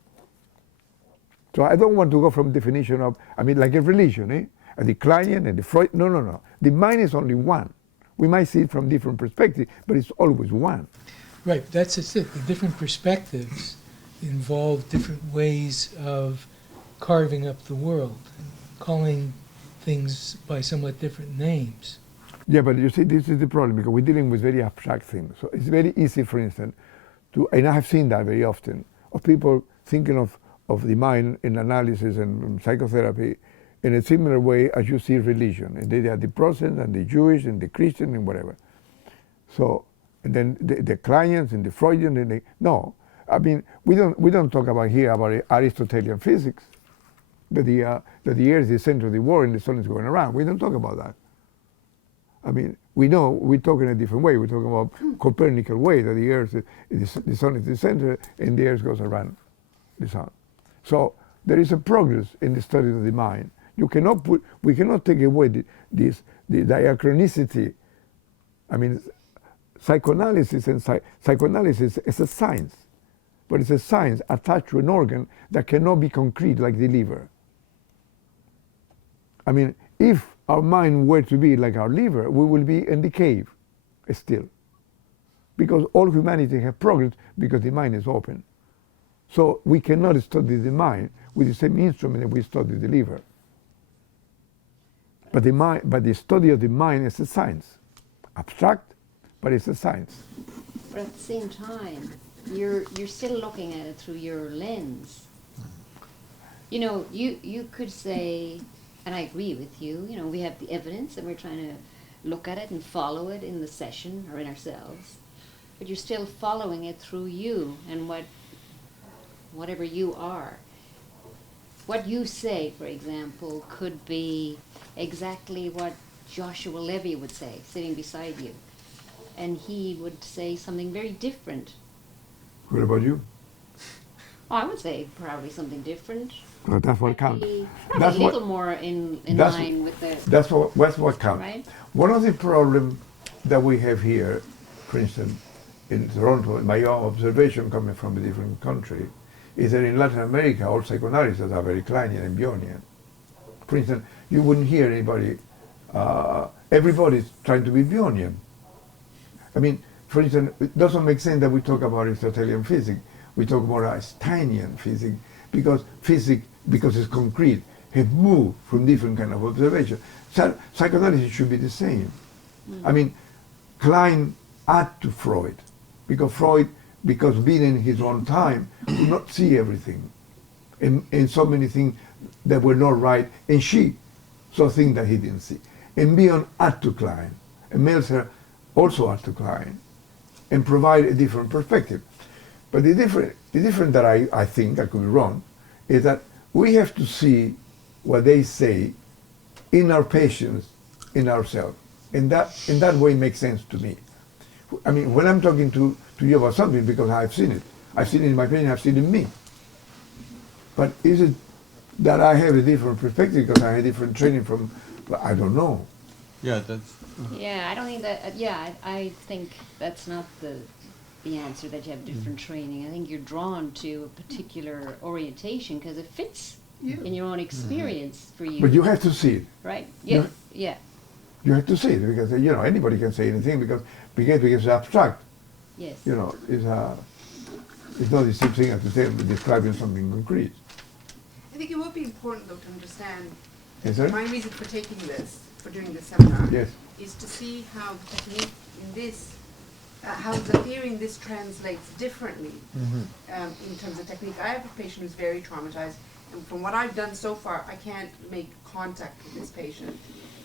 So I don't want to go from definition of, I mean, like a religion, a Declinian and the Freud. No. The mind is only one. We might see it from different perspectives, but it's always one. Right, that's just it. The different perspectives involve different ways of carving up the world, calling things by somewhat different names. Yeah, but you see, this is the problem, because we're dealing with very abstract things. So it's very easy, for instance, and I have seen that very often, of people thinking of the mind in analysis and psychotherapy in a similar way as you see religion. And they are the Protestant and the Jewish and the Christian and whatever. So, and then the clients and the Freudian and no. I mean, we don't talk about here about Aristotelian physics, that the earth is the center of the world and the sun is going around. We don't talk about that. I mean, we know we talk in a different way. We're talking about Copernican way, that the earth, the sun is the center and the earth goes around the sun. So there is a progress in the study of the mind. We cannot take away the diachronicity. I mean, psychoanalysis is a science, but it's a science attached to an organ that cannot be concrete like the liver. I mean, if our mind were to be like our liver, we will be in the cave still. Because all humanity has progressed because the mind is open. So we cannot study the mind with the same instrument that we study the liver. But the study of the mind is a science. Abstract, but it's a science. But at the same time, you're still looking at it through your lens. You know, you could say, and I agree with you, you know, we have the evidence and we're trying to look at it and follow it in the session or in ourselves. But you're still following it through you and whatever you are. What you say, for example, could be exactly what Joshua Levy would say, sitting beside you. And he would say something very different. What about you? Oh, I would say probably something different. Well, that's what counts. Probably a little more in line with the... That's what counts. Right? One of the problems that we have here, for instance, in Toronto, in my own observation coming from a different country, is that in Latin America, all psychoanalysts are very Kleinian and Bionian. For instance, you wouldn't hear anybody, everybody's trying to be Bionian. I mean, for instance, it doesn't make sense that we talk about Aristotelian physics. We talk about Einsteinian physics, because physics, because it's concrete, have moved from different kind of observation. Psychoanalysis should be the same. I mean, Klein add to Freud, because being in his own time, could not see everything. And so many things that were not right, and she saw things that he didn't see. And Bion add to Klein, and Meltzer also add to Klein, and provide a different perspective. But the difference that I think, I could be wrong, is that we have to see what they say in our patients, in ourselves. And that way makes sense to me. I mean, when I'm talking to you about something, because I've seen it. I've seen it in my patient, I've seen it in me. But is it that I have a different perspective because I had different training from, I don't know. Yeah, that's. Yeah, I don't think that. I think that's not the answer, that you have different training. I think you're drawn to a particular orientation because it fits in your own experience for you. But you have to see it. Right. You- Yeah. Yeah. You have to see it because, you know, anybody can say anything because it's abstract. Yes. You know, it's not the same thing as to say describing something concrete. I think it would be important though to understand, Is there? my reason for taking this, for doing this seminar, Yes. is to see how the technique in this, how the theory in this translates differently in terms of technique. I have a patient who's very traumatized, and from what I've done so far, I can't make contact with this patient,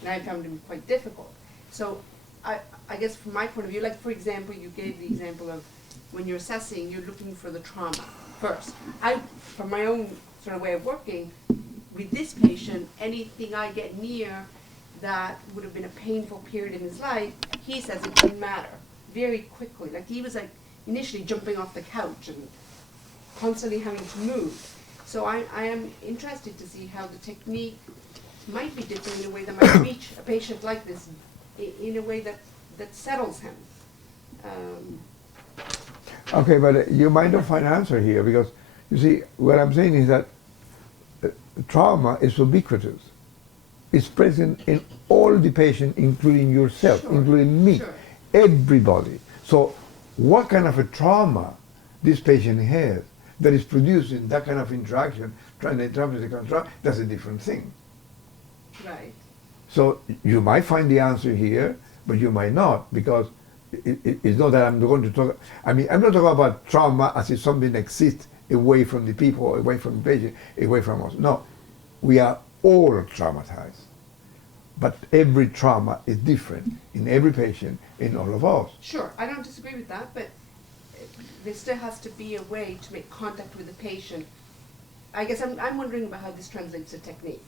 and I found him quite difficult. So I guess from my point of view, like for example, you gave the example of when you're assessing, you're looking for the trauma first. From my own sort of way of working, with this patient, anything I get near that would have been a painful period in his life, he says it didn't matter very quickly. Like he was like initially jumping off the couch and constantly having to move. So I am interested to see how the technique might be different in a way that might reach a patient like this in a way that settles him. Okay, but you might not find an answer here because, you see, what I'm saying is that trauma is ubiquitous. It's present in all the patients, including yourself, Sure. including me, Sure. everybody. So what kind of a trauma this patient has that is producing that kind of interaction, trying to interpret the contract, that's a different thing. Right. So you might find the answer here, but you might not, because it's not that I'm going to talk. I mean, I'm not talking about trauma as if something exists away from the people, away from the patient, away from us. No, we are all traumatized. But every trauma is different in every patient, in all of us. Sure, I don't disagree with that, but there still has to be a way to make contact with the patient. I guess I'm wondering about how this translates to technique,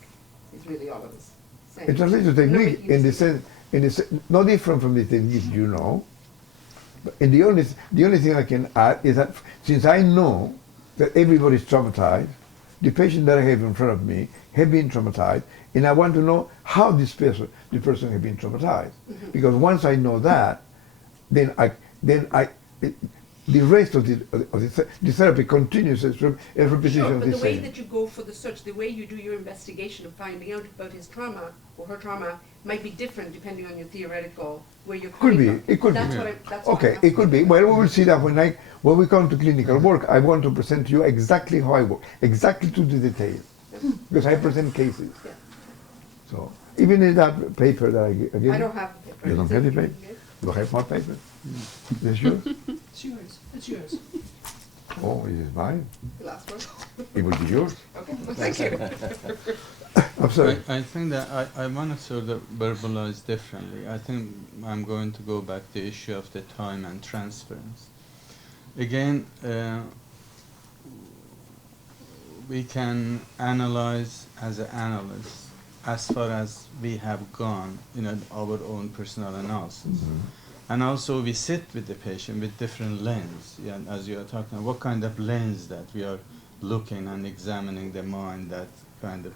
is really all I was saying. It translates to I'm not technique making in the this- sense, no different from the technique you know. But and the only thing I can add is that since I know that everybody is traumatized, the patient that I have in front of me have been traumatized, and I want to know how the person has been traumatized. Because once I know that, then the rest of the therapy continues as a repetition Sure, of but the the way same. that you go for the search, the way you do your investigation of finding out about his trauma or her trauma might be different depending on your theoretical, where you're Could coming be, from. it could That's be. what that's what Okay, I'm it could be. asking. Well, we will see that when we come to clinical work. I want to present to you exactly how I work, exactly to the detail, because I present cases. Yeah. So even in that paper that I gave, I don't have the paper. You don't Is have the it- paper? You have more paper. This yours? It's yours. It's yours. Oh, it is mine. The last one? It will be yours. Okay, thank you. I'm sorry. I think that I want to sort of verbalize differently. I think I'm going to go back to the issue of the time and transference. Again, we can analyze as an analyst as far as we have gone in our own personal analysis. And also we sit with the patient with different lens, yeah, as you are talking, what kind of lens that we are looking and examining the mind that kind of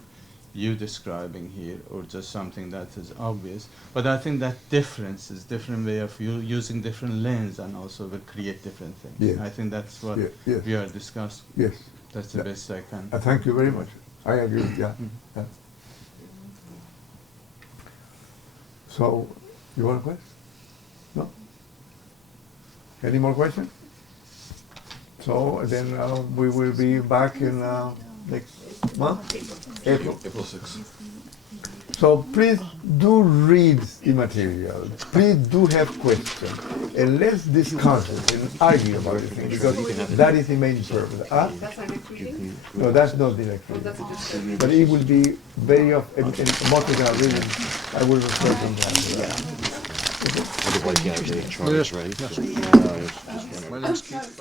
you describing here, or just something that is obvious. But I think that difference is different way of using different lens and also will create different things. Yes. I think that's what Yes. we are discussing. Yes. That's the Yeah. best I can. Thank you very much. I agree. Yeah. Yeah. So, you want a question? No? Any more questions? So then we will be back in next month, April. April 6th. So please do read the material. Please do have questions, and let's discuss it and argue about it, because that is the main purpose. That's our next meeting? No, that's not the next Or one. that's a discussion? But it will be very often, most of the reading, I will refer to that. Everybody got their charts ready. My name's Keith.